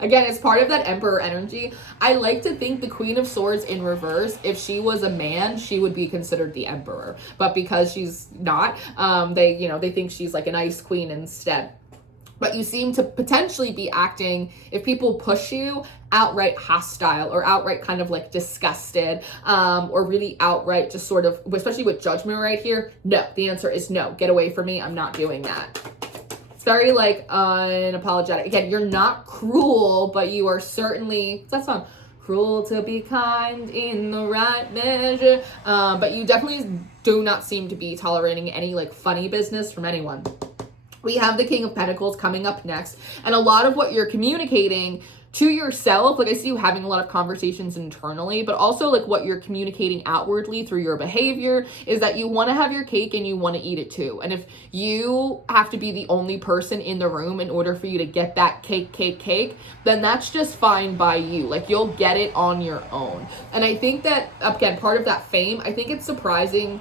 Again, it's part of that Emperor energy. I like to think the Queen of Swords in reverse, if she was a man, she would be considered the Emperor. But because she's not, they think she's like an ice queen instead. But you seem to potentially be acting, if people push you, outright hostile, or outright kind of like disgusted, or really outright just sort of, especially with Judgment right here. No, the answer is no. Get away from me. I'm not doing that. It's very like unapologetic. Again, you're not cruel, but you are certainly, what's that song? Cruel to be kind in the right measure. But you definitely do not seem to be tolerating any like funny business from anyone. We have the King of Pentacles coming up next. And a lot of what you're communicating to yourself, like I see you having a lot of conversations internally, but also like what you're communicating outwardly through your behavior is that you want to have your cake and you want to eat it too. And if you have to be the only person in the room in order for you to get that cake, then that's just fine by you. Like you'll get it on your own. And I think that, again, part of that fame, I think it's surprising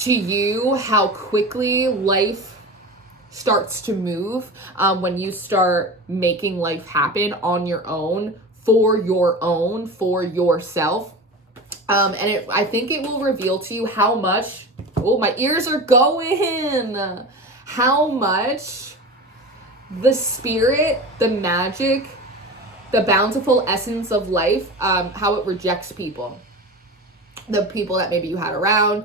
to you how quickly life starts to move when you start making life happen on your own, for yourself. I think it will reveal to you how much, oh, my ears are going, how much the spirit, the magic, the bountiful essence of life, how it rejects people. The people that maybe you had around,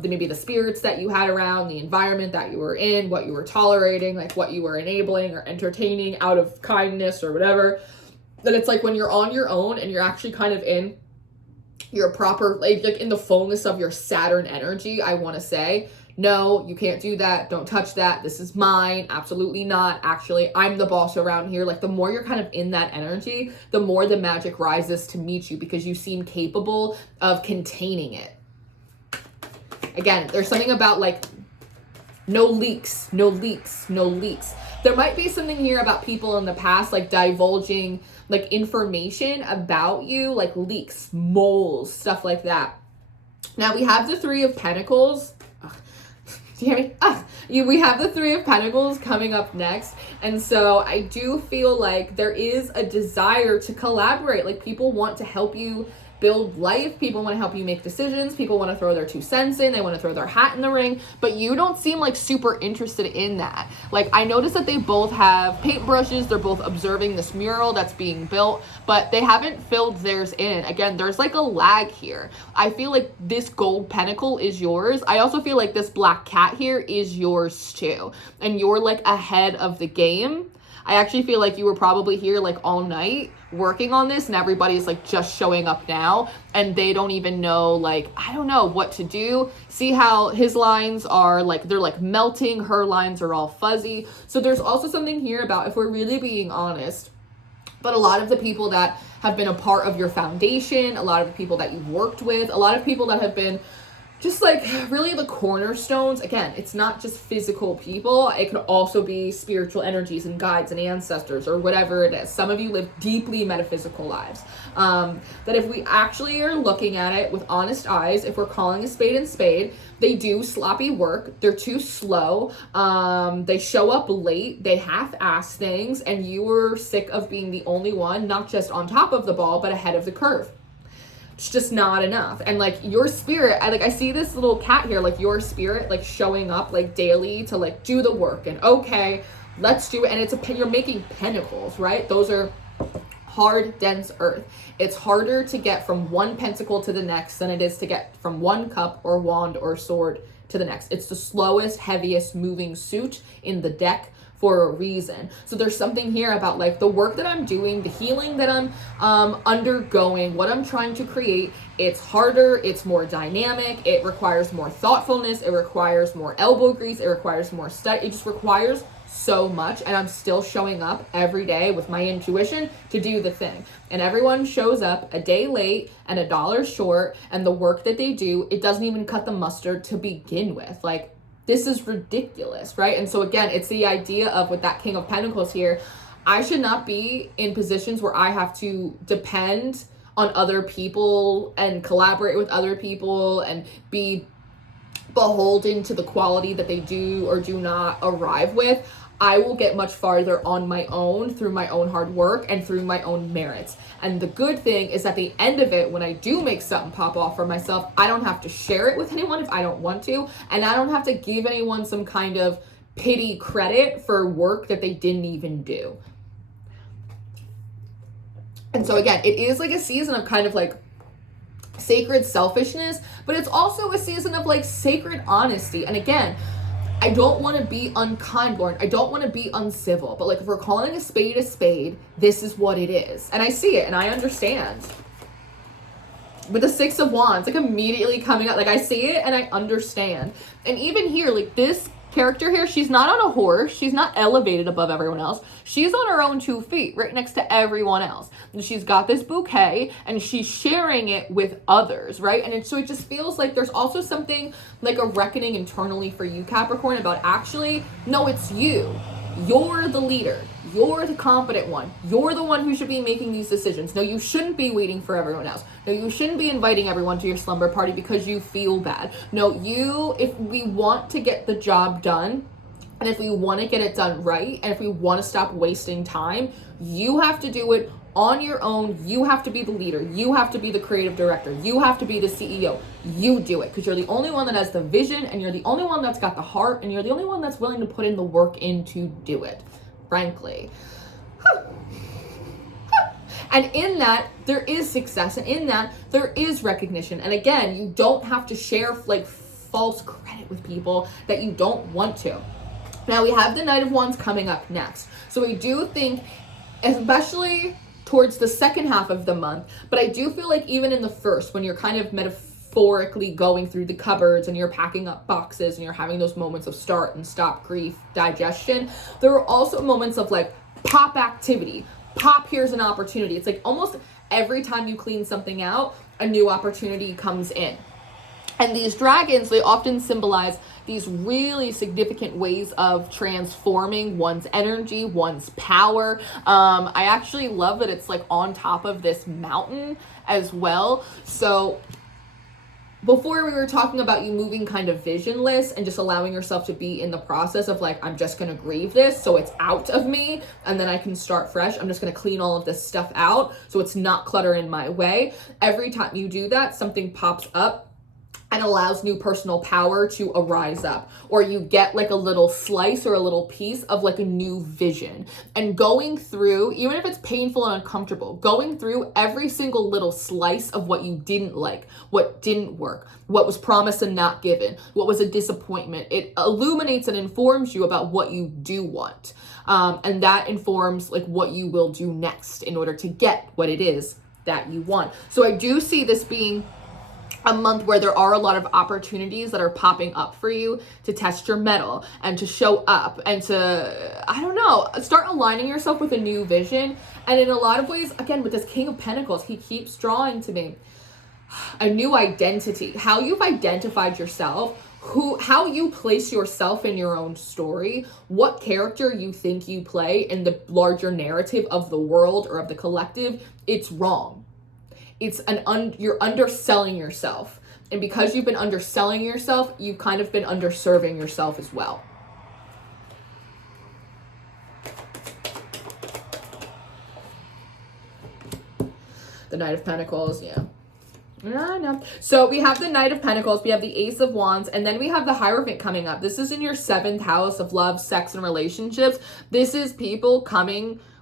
maybe the spirits that you had around, the environment that you were in, what you were tolerating, like what you were enabling or entertaining out of kindness or whatever. That it's like when you're on your own and you're actually kind of in your proper, like in the fullness of your Saturn energy, I want to say, no, you can't do that. Don't touch that. This is mine. Absolutely not. Actually, I'm the boss around here. Like the more you're kind of in that energy, the more the magic rises to meet you because you seem capable of containing it. Again, there's something about like no leaks. There might be something here about people in the past, like divulging like information about you, like leaks, moles, stuff like that. Now we have the Three of Pentacles. Do you hear me? We have the Three of Pentacles coming up next. And so I do feel like there is a desire to collaborate. Like, people want to help you build life. People want to help you make decisions. People want to throw their 2 cents in. They want to throw their hat in the ring. But you don't seem like super interested in that. Like, I noticed that they both have paintbrushes. They're both observing this mural that's being built, but they haven't filled theirs in. Again, there's like a lag here. I feel like this gold pentacle is yours. I also feel like this black cat here is yours too. And you're like ahead of the game. I actually feel like you were probably here like all night working on this, and everybody's like just showing up now, and they don't even know, like, I don't know what to do. See how his lines are like, they're like melting, her lines are all fuzzy. So there's also something here about, if we're really being honest, but a lot of the people that have been a part of your foundation, a lot of the people that you've worked with, a lot of people that have been just like really the cornerstones. Again, it's not just physical people. It could also be spiritual energies and guides and ancestors or whatever it is. Some of you live deeply metaphysical lives. That if we actually are looking at it with honest eyes, if we're calling a spade, they do sloppy work. They're too slow. They show up late. They half-ass things. And you were sick of being the only one, not just on top of the ball, but ahead of the curve. It's just not enough. And like your spirit, I see this little cat here, like your spirit, like showing up like daily to like do the work, and okay, let's do it. And you're making pentacles, right? Those are hard, dense earth. It's harder to get from one pentacle to the next than it is to get from one cup or wand or sword to the next. It's the slowest, heaviest moving suit in the deck for a reason. So there's something here about like the work that I'm doing, the healing that I'm undergoing, what I'm trying to create. It's harder, it's more dynamic, it requires more thoughtfulness, it requires more elbow grease, it requires more study, it just requires so much. And I'm still showing up every day with my intuition to do the thing. And everyone shows up a day late and $1 short, and the work that they do, it doesn't even cut the mustard to begin with. Like, this is ridiculous, right? And so again, it's the idea of, with that King of Pentacles here, I should not be in positions where I have to depend on other people and collaborate with other people and be beholden to the quality that they do or do not arrive with. I will get much farther on my own through my own hard work and through my own merits. And the good thing is, at the end of it, when I do make something pop off for myself, I don't have to share it with anyone if I don't want to. And I don't have to give anyone some kind of pity credit for work that they didn't even do. And so again, it is like a season of kind of like sacred selfishness, but it's also a season of like sacred honesty. And again, I don't want to be unkind, Lauren. I don't want to be uncivil. But like, if we're calling a spade, this is what it is. And I see it and I understand. With the Six of Wands, like immediately coming up, like I see it and I understand. And even here, like this character here, she's not on a horse. She's not elevated above everyone else. She's on her own 2 feet right next to everyone else. And she's got this bouquet and she's sharing it with others, right? And so it just feels like there's also something like a reckoning internally for you, Capricorn, about actually, no, it's you. You're the leader. You're the competent one. You're the one who should be making these decisions. No, you shouldn't be waiting for everyone else. No, you shouldn't be inviting everyone to your slumber party because you feel bad. No, if we want to get the job done, and if we want to get it done right, and if we want to stop wasting time, you have to do it on your own. You have to be the leader. You have to be the creative director. You have to be the CEO. You do it, because you're the only one that has the vision, and you're the only one that's got the heart, and you're the only one that's willing to put in the work in to do it, frankly. And in that, there is success, and in that, there is recognition. And again, you don't have to share like false credit with people that you don't want to. Now, we have the Knight of Wands coming up next. So we do think, especially towards the second half of the month, but I do feel like even in the first, when you're kind of metaphorically going through the cupboards and you're packing up boxes and you're having those moments of start and stop grief digestion, there are also moments of like pop activity. Pop, here's an opportunity. It's like almost every time you clean something out, a new opportunity comes in. And these dragons, they often symbolize these really significant ways of transforming one's energy, one's power. I actually love that it's like on top of this mountain as well. So before we were talking about you moving kind of visionless and just allowing yourself to be in the process of like, I'm just going to grieve this so it's out of me and then I can start fresh. I'm just going to clean all of this stuff out so it's not clutter in my way. Every time you do that, something pops up and allows new personal power to arise up, or you get like a little slice or a little piece of like a new vision. And going through, even if it's painful and uncomfortable, going through every single little slice of what you didn't like, what didn't work, what was promised and not given, what was a disappointment, it illuminates and informs you about what you do want. And that informs like what you will do next in order to get what it is that you want. So I do see this being a month where there are a lot of opportunities that are popping up for you to test your mettle and to show up and to, I don't know, start aligning yourself with a new vision. And in a lot of ways, again, with this King of Pentacles, he keeps drawing to me a new identity, how you've identified yourself, how you place yourself in your own story, what character you think you play in the larger narrative of the world or of the collective. It's wrong. It's you're underselling yourself. And because you've been underselling yourself, you've kind of been underserving yourself as well. The Knight of Pentacles, yeah. No. So we have the Knight of Pentacles, we have the Ace of Wands, and then we have the Hierophant coming up. This is in your 7th house of love, sex, and relationships. This is people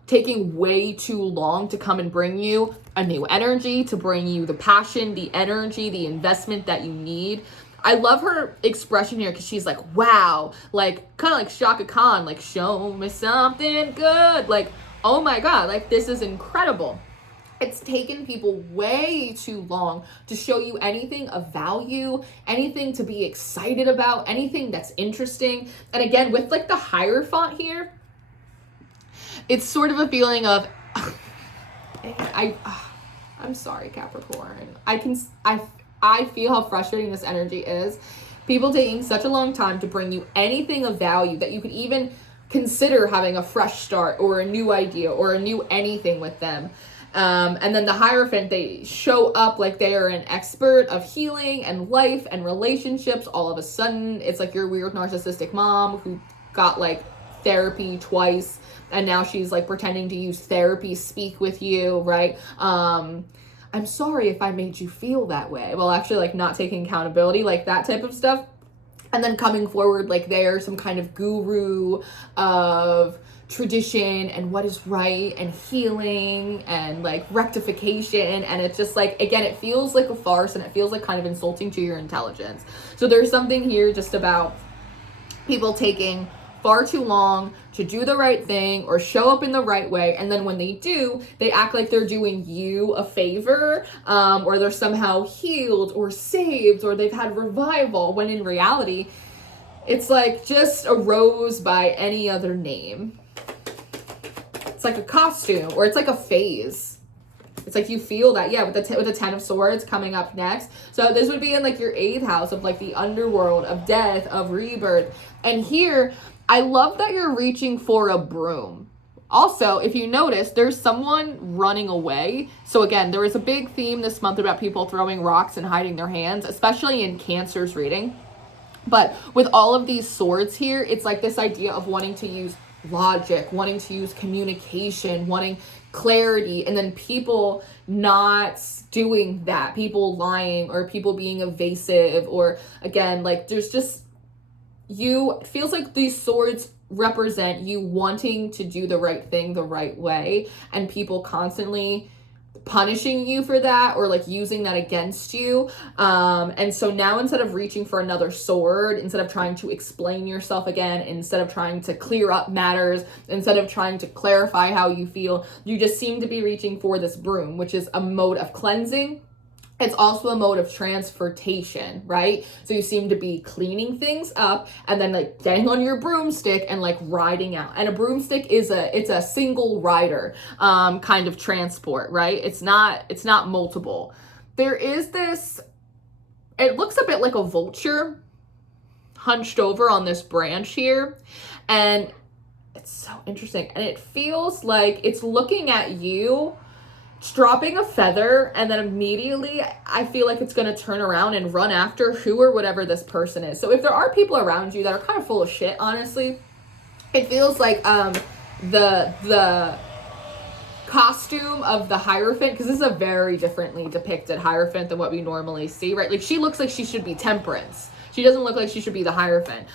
taking way too long to come and bring you a new energy, to bring you the passion, the energy, the investment that you need. I love her expression here because she's like, wow, like kind of like Shaka Khan, like show me something good. Like, oh my God, like this is incredible. It's taken people way too long to show you anything of value, anything to be excited about, anything that's interesting. And again, with like the Hierophant here, it's sort of a feeling of, I'm sorry, Capricorn. I feel how frustrating this energy is. People taking such a long time to bring you anything of value that you could even consider having a fresh start or a new idea or a new anything with them. And then the Hierophant, they show up like they are an expert of healing and life and relationships. All of a sudden, it's like your weird narcissistic mom who got like therapy twice, and now she's like pretending to use therapy speak with you, right? I'm sorry if I made you feel that way. Well, actually like not taking accountability, like that type of stuff. And then coming forward like they're some kind of guru of tradition and what is right and healing and like rectification. And it's just like, again, it feels like a farce and it feels like kind of insulting to your intelligence. So there's something here just about people taking far too long to do the right thing or show up in the right way, and then when they do, they act like they're doing you a favor, or they're somehow healed or saved or they've had revival, when in reality it's like just a rose by any other name. It's like a costume, or it's like a phase. It's like you feel that, yeah, with the 10 of Swords coming up next. So this would be in like your 8th house of like the underworld, of death, of rebirth. And here, I love that you're reaching for a broom. Also, if you notice, there's someone running away. So again, there is a big theme this month about people throwing rocks and hiding their hands, especially in Cancer's reading. But with all of these swords here, it's like this idea of wanting to use logic, wanting to use communication, wanting clarity, and then people not doing that, people lying or people being evasive, or again, like there's just, it feels like these swords represent you wanting to do the right thing the right way, and people constantly punishing you for that or like using that against you. And so now, instead of reaching for another sword, instead of trying to explain yourself again, instead of trying to clear up matters, instead of trying to clarify how you feel, you just seem to be reaching for this broom, which is a mode of cleansing. It's also a mode of transportation, right? So you seem to be cleaning things up and then like getting on your broomstick and like riding out. And a broomstick is a single rider kind of transport, right? It's not multiple. There is this, it looks a bit like a vulture hunched over on this branch here. And it's so interesting. And it feels like it's looking at you dropping a feather, and then immediately I feel like it's going to turn around and run after who or whatever this person is. So if there are people around you that are kind of full of shit, honestly, it feels like the costume of the Hierophant, because this is a very differently depicted Hierophant than what we normally see, right? Like, she looks like she should be Temperance. She doesn't look like she should be the Hierophant,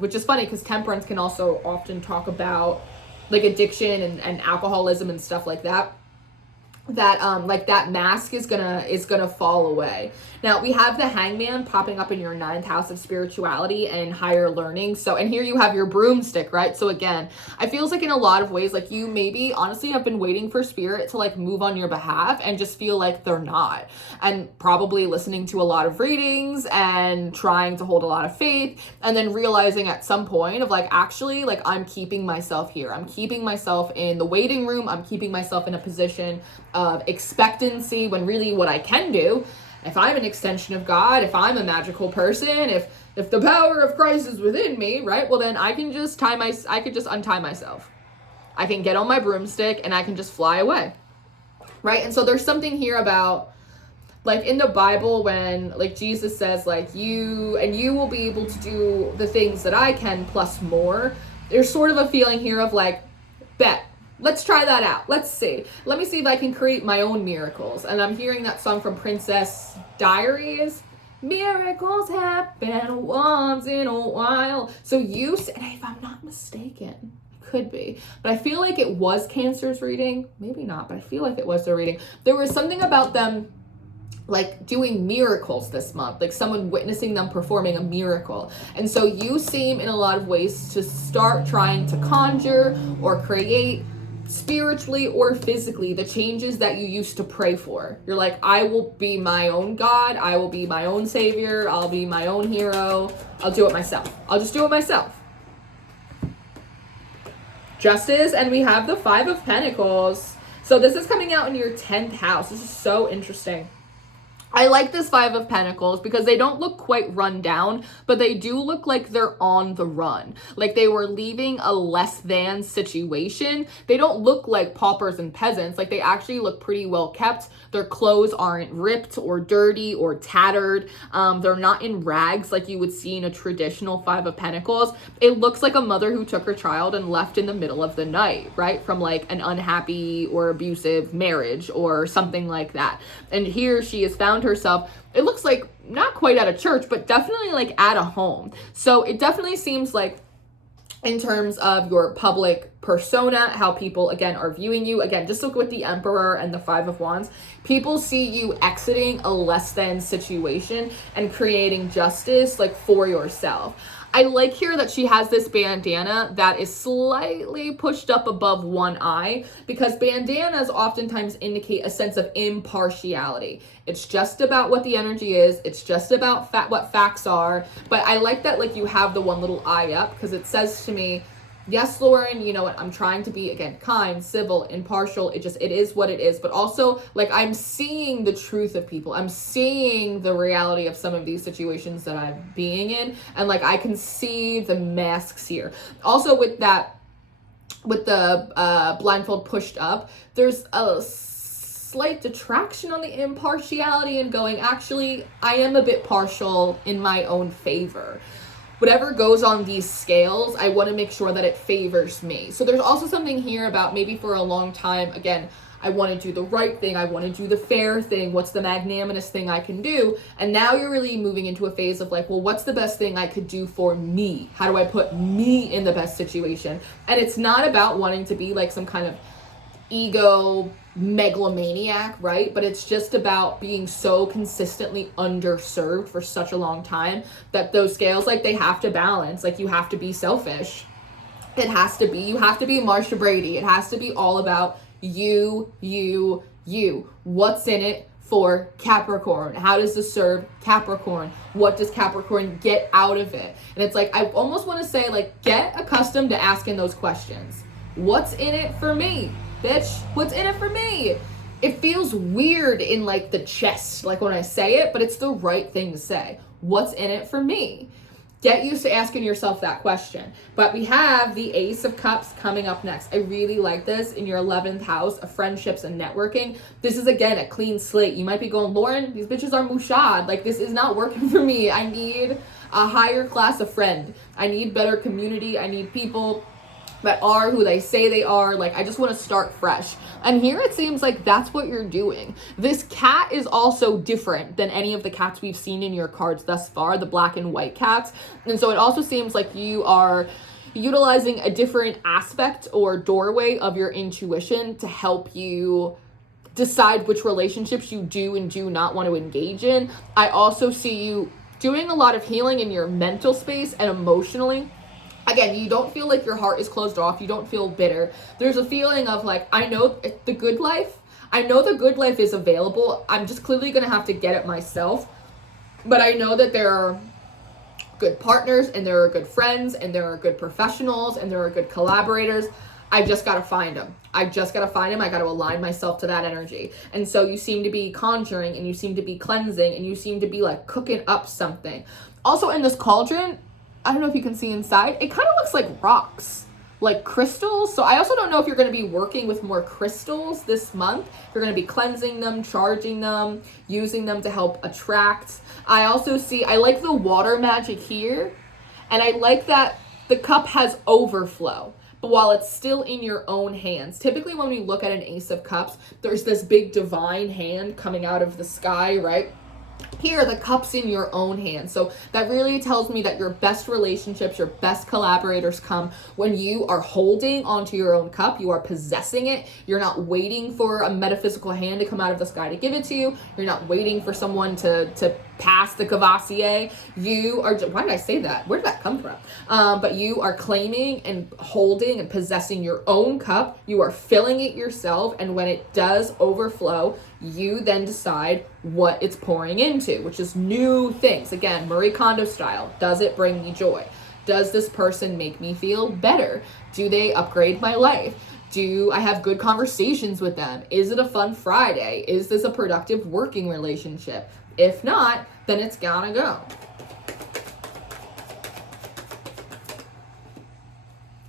which is funny because Temperance can also often talk about like addiction and alcoholism and stuff like that. Like that mask is gonna fall away. Now we have the Hangman popping up in your 9th house of spirituality and higher learning. So, and here you have your broomstick, right? So again, I feels like in a lot of ways, like you maybe honestly have been waiting for spirit to like move on your behalf and just feel like they're not, and probably listening to a lot of readings and trying to hold a lot of faith, and then realizing at some point of like, actually, like I'm keeping myself here. I'm keeping myself in the waiting room. I'm keeping myself in a position of expectancy, when really what I can do, if I'm an extension of God, if I'm a magical person, if the power of Christ is within me, right? Well, then I can just untie myself. I can get on my broomstick and I can just fly away, right? And so there's something here about, like in the Bible, when like Jesus says like you will be able to do the things that I can plus more. There's sort of a feeling here of like, bet. Let's try that out. Let's see. Let me see if I can create my own miracles. And I'm hearing that song from Princess Diaries. Miracles happen once in a while. So you said, hey, if I'm not mistaken, it could be, but I feel like it was Cancer's reading. Maybe not, but I feel like it was their reading. There was something about them like doing miracles this month, like someone witnessing them performing a miracle. And so you seem in a lot of ways to start trying to conjure or create spiritually or physically the changes that you used to pray for. You're like, I will be my own God. I will be my own savior. I'll be my own hero. I'll do it myself. I'll just do it myself. Justice, and we have the 5 of Pentacles. So this is coming out in your 10th house. This is so interesting. I like this 5 of Pentacles because they don't look quite run down, but they do look like they're on the run. Like they were leaving a less than situation. They don't look like paupers and peasants. Like they actually look pretty well kept. Their clothes aren't ripped or dirty or tattered. They're not in rags like you would see in a traditional 5 of Pentacles. It looks like a mother who took her child and left in the middle of the night, right? From like an unhappy or abusive marriage or something like that. And here she has found herself, it looks like not quite at a church, but definitely like at a home. So it definitely seems like in terms of your public persona, how people again are viewing you, again, just look with the Emperor and the 5 of Wands, people see you exiting a less than situation and creating justice like for yourself. I like here that she has this bandana that is slightly pushed up above one eye, because bandanas oftentimes indicate a sense of impartiality. It's just about what the energy is. It's just about what facts are. But I like that like you have the one little eye up, because it says to me, yes, Lauren, you know what? I'm trying to be, again, kind, civil, impartial. It is what it is. But also, like, I'm seeing the truth of people. I'm seeing the reality of some of these situations that I'm being in. And, like, I can see the masks here. Also, with the blindfold pushed up, there's a slight detraction on the impartiality and going, actually, I am a bit partial in my own favor. Whatever goes on these scales, I want to make sure that it favors me. So there's also something here about maybe for a long time, again, I want to do the right thing. I want to do the fair thing. What's the magnanimous thing I can do? And now you're really moving into a phase of like, well, what's the best thing I could do for me? How do I put me in the best situation? And it's not about wanting to be like some kind of ego megalomaniac, right? But it's just about being so consistently underserved for such a long time that those scales, like, they have to balance. Like, you have to be selfish. You have to be Marsha Brady. It has to be all about you. What's in it for Capricorn? How does this serve Capricorn? What does Capricorn get out of it? And it's like, I almost want to say, like, get accustomed to asking those questions. What's in it for me? Bitch, what's in it for me? It feels weird in like the chest, like when I say it, but it's the right thing to say. What's in it for me? Get used to asking yourself that question. But we have the Ace of Cups coming up next. I really like this in your 11th house of friendships and networking. This is, again, a clean slate. You might be going, Lauren, these bitches are mushad. Like, this is not working for me. I need a higher class of friend. I need better community. I need people that are who they say they are. Like, I just want to start fresh. And here it seems like that's what you're doing. This cat is also different than any of the cats we've seen in your cards thus far, the black and white cats. And so it also seems like you are utilizing a different aspect or doorway of your intuition to help you decide which relationships you do and do not want to engage in. I also see you doing a lot of healing in your mental space and emotionally. Again, you don't feel like your heart is closed off. You don't feel bitter. There's a feeling of like, I know the good life. I know the good life is available. I'm just clearly going to have to get it myself. But I know that there are good partners and there are good friends and there are good professionals and there are good collaborators. I just got to find them. I just got to find them. I got to align myself to that energy. And so you seem to be conjuring and you seem to be cleansing and you seem to be like cooking up something. Also in this cauldron, I don't know if you can see inside, it kind of looks like rocks, like crystals. So I also don't know if you're going to be working with more crystals this month. You're going to be cleansing them, charging them, using them to help attract. I also see, I like the water magic here. And I like that the cup has overflow, but while it's still in your own hands. Typically when we look at an Ace of Cups, there's this big divine hand coming out of the sky, right? Here, the cup's in your own hands. So that really tells me that your best relationships, your best collaborators come when you are holding onto your own cup. You are possessing it. You're not waiting for a metaphysical hand to come out of the sky to give it to you. You're not waiting for someone to pass the cavassier. You are, why did I say that? Where did that come from? But you are claiming and holding and possessing your own cup. You are filling it yourself. And when it does overflow, you then decide what it's pouring into, which is new things. Again, Marie Kondo style. Does it bring me joy? Does this person make me feel better? Do they upgrade my life? Do I have good conversations with them? Is it a fun Friday? Is this a productive working relationship? If not, then it's gotta go.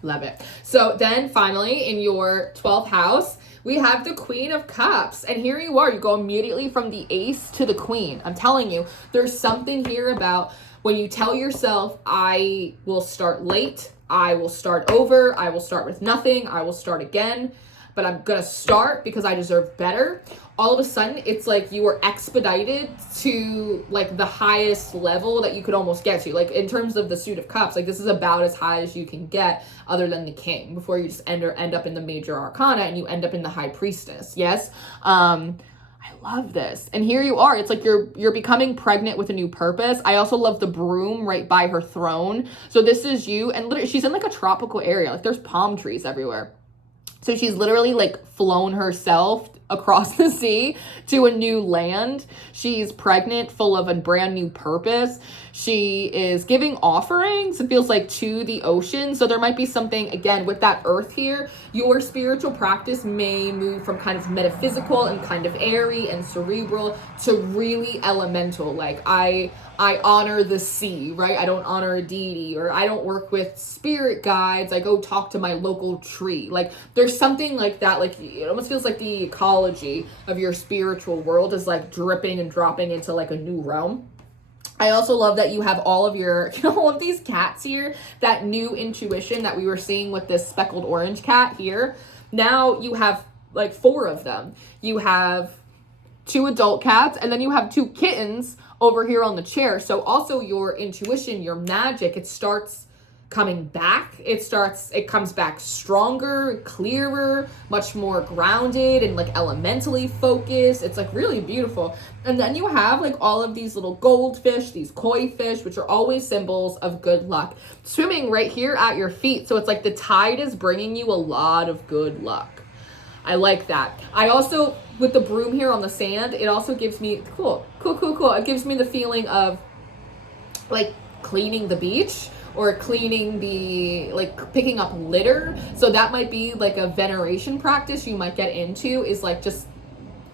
Love it. So then finally in your 12th house, we have the Queen of Cups. And here you are, you go immediately from the Ace to the Queen. I'm telling you, there's something here about when you tell yourself, I will start late, I will start over, I will start with nothing, I will start again, but I'm gonna start because I deserve better. All of a sudden, it's like you were expedited to like the highest level that you could almost get to. Like in terms of the Suit of Cups, like this is about as high as you can get other than the King before you just end up in the Major Arcana and you end up in the High Priestess. Yes. I love this. And here you are. It's like you're becoming pregnant with a new purpose. I also love the broom right by her throne. So this is you. And literally, she's in like a tropical area. Like there's palm trees everywhere. So she's literally like flown herself across the sea to a new land. She's pregnant, full of a brand new purpose. She is giving offerings, it feels like, to the ocean. So there might be something, again, with that earth here. Your spiritual practice may move from kind of metaphysical and kind of airy and cerebral to really elemental. Like I honor the sea, right? I don't honor a deity, or I don't work with spirit guides. I go talk to my local tree. Like there's something like that. Like it almost feels like the ecology of your spiritual world is like dripping and dropping into like a new realm. I also love that you have all of your, all of these cats here, that new intuition that we were seeing with this speckled orange cat here. Now you have like 4 of them. You have 2 adult cats, and then you have 2 kittens over here on the chair. So also your intuition, your magic, it starts coming back. It comes back stronger, clearer, much more grounded and like elementally focused. It's like really beautiful. And then you have like all of these little goldfish, these koi fish, which are always symbols of good luck, swimming right here at your feet. So it's like the tide is bringing you a lot of good luck. I like that. I also, with the broom here on the sand, it also gives me, cool. It gives me the feeling of like cleaning the beach, or cleaning the, like picking up litter. So that might be like a veneration practice you might get into, is like just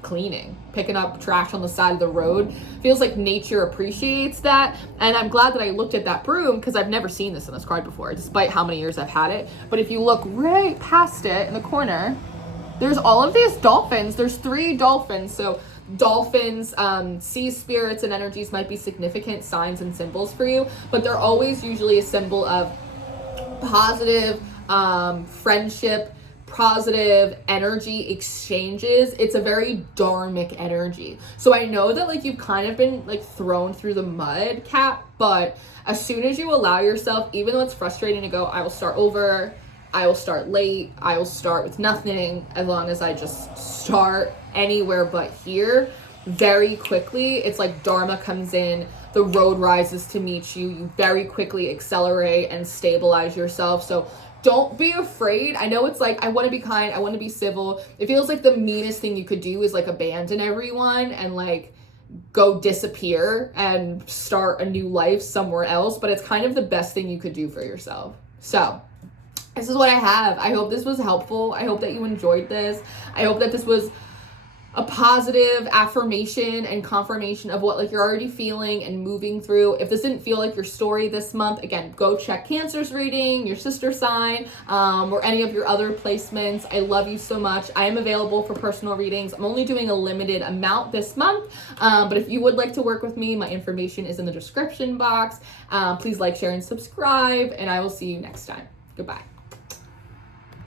cleaning, picking up trash on the side of the road. Feels like nature appreciates that. And I'm glad that I looked at that broom because I've never seen this in this card before, despite how many years I've had it. But if you look right past it in the corner, there's all of these dolphins. There's 3 dolphins. So dolphins, sea spirits and energies might be significant signs and symbols for you, but they're always usually a symbol of positive friendship, positive energy exchanges. It's a very dharmic energy. So I know that like you've kind of been like thrown through the mud, Cap, but as soon as you allow yourself, even though it's frustrating to go, I will start over, I will start late, I will start with nothing, as long as I just start anywhere but here, very quickly, it's like Dharma comes in, the road rises to meet you, you very quickly accelerate and stabilize yourself. So don't be afraid. I know it's like, I want to be kind, I want to be civil. It feels like the meanest thing you could do is like abandon everyone and like go disappear and start a new life somewhere else, but it's kind of the best thing you could do for yourself. So this is what I have. I hope this was helpful. I hope that you enjoyed this. I hope that this was a positive affirmation and confirmation of what like you're already feeling and moving through. If this didn't feel like your story this month, again, go check Cancer's reading, your sister sign, or any of your other placements. I love you so much. I am available for personal readings. I'm only doing a limited amount this month, but if you would like to work with me, my information is in the description box. Please like, share, and subscribe, and I will see you next time. Goodbye.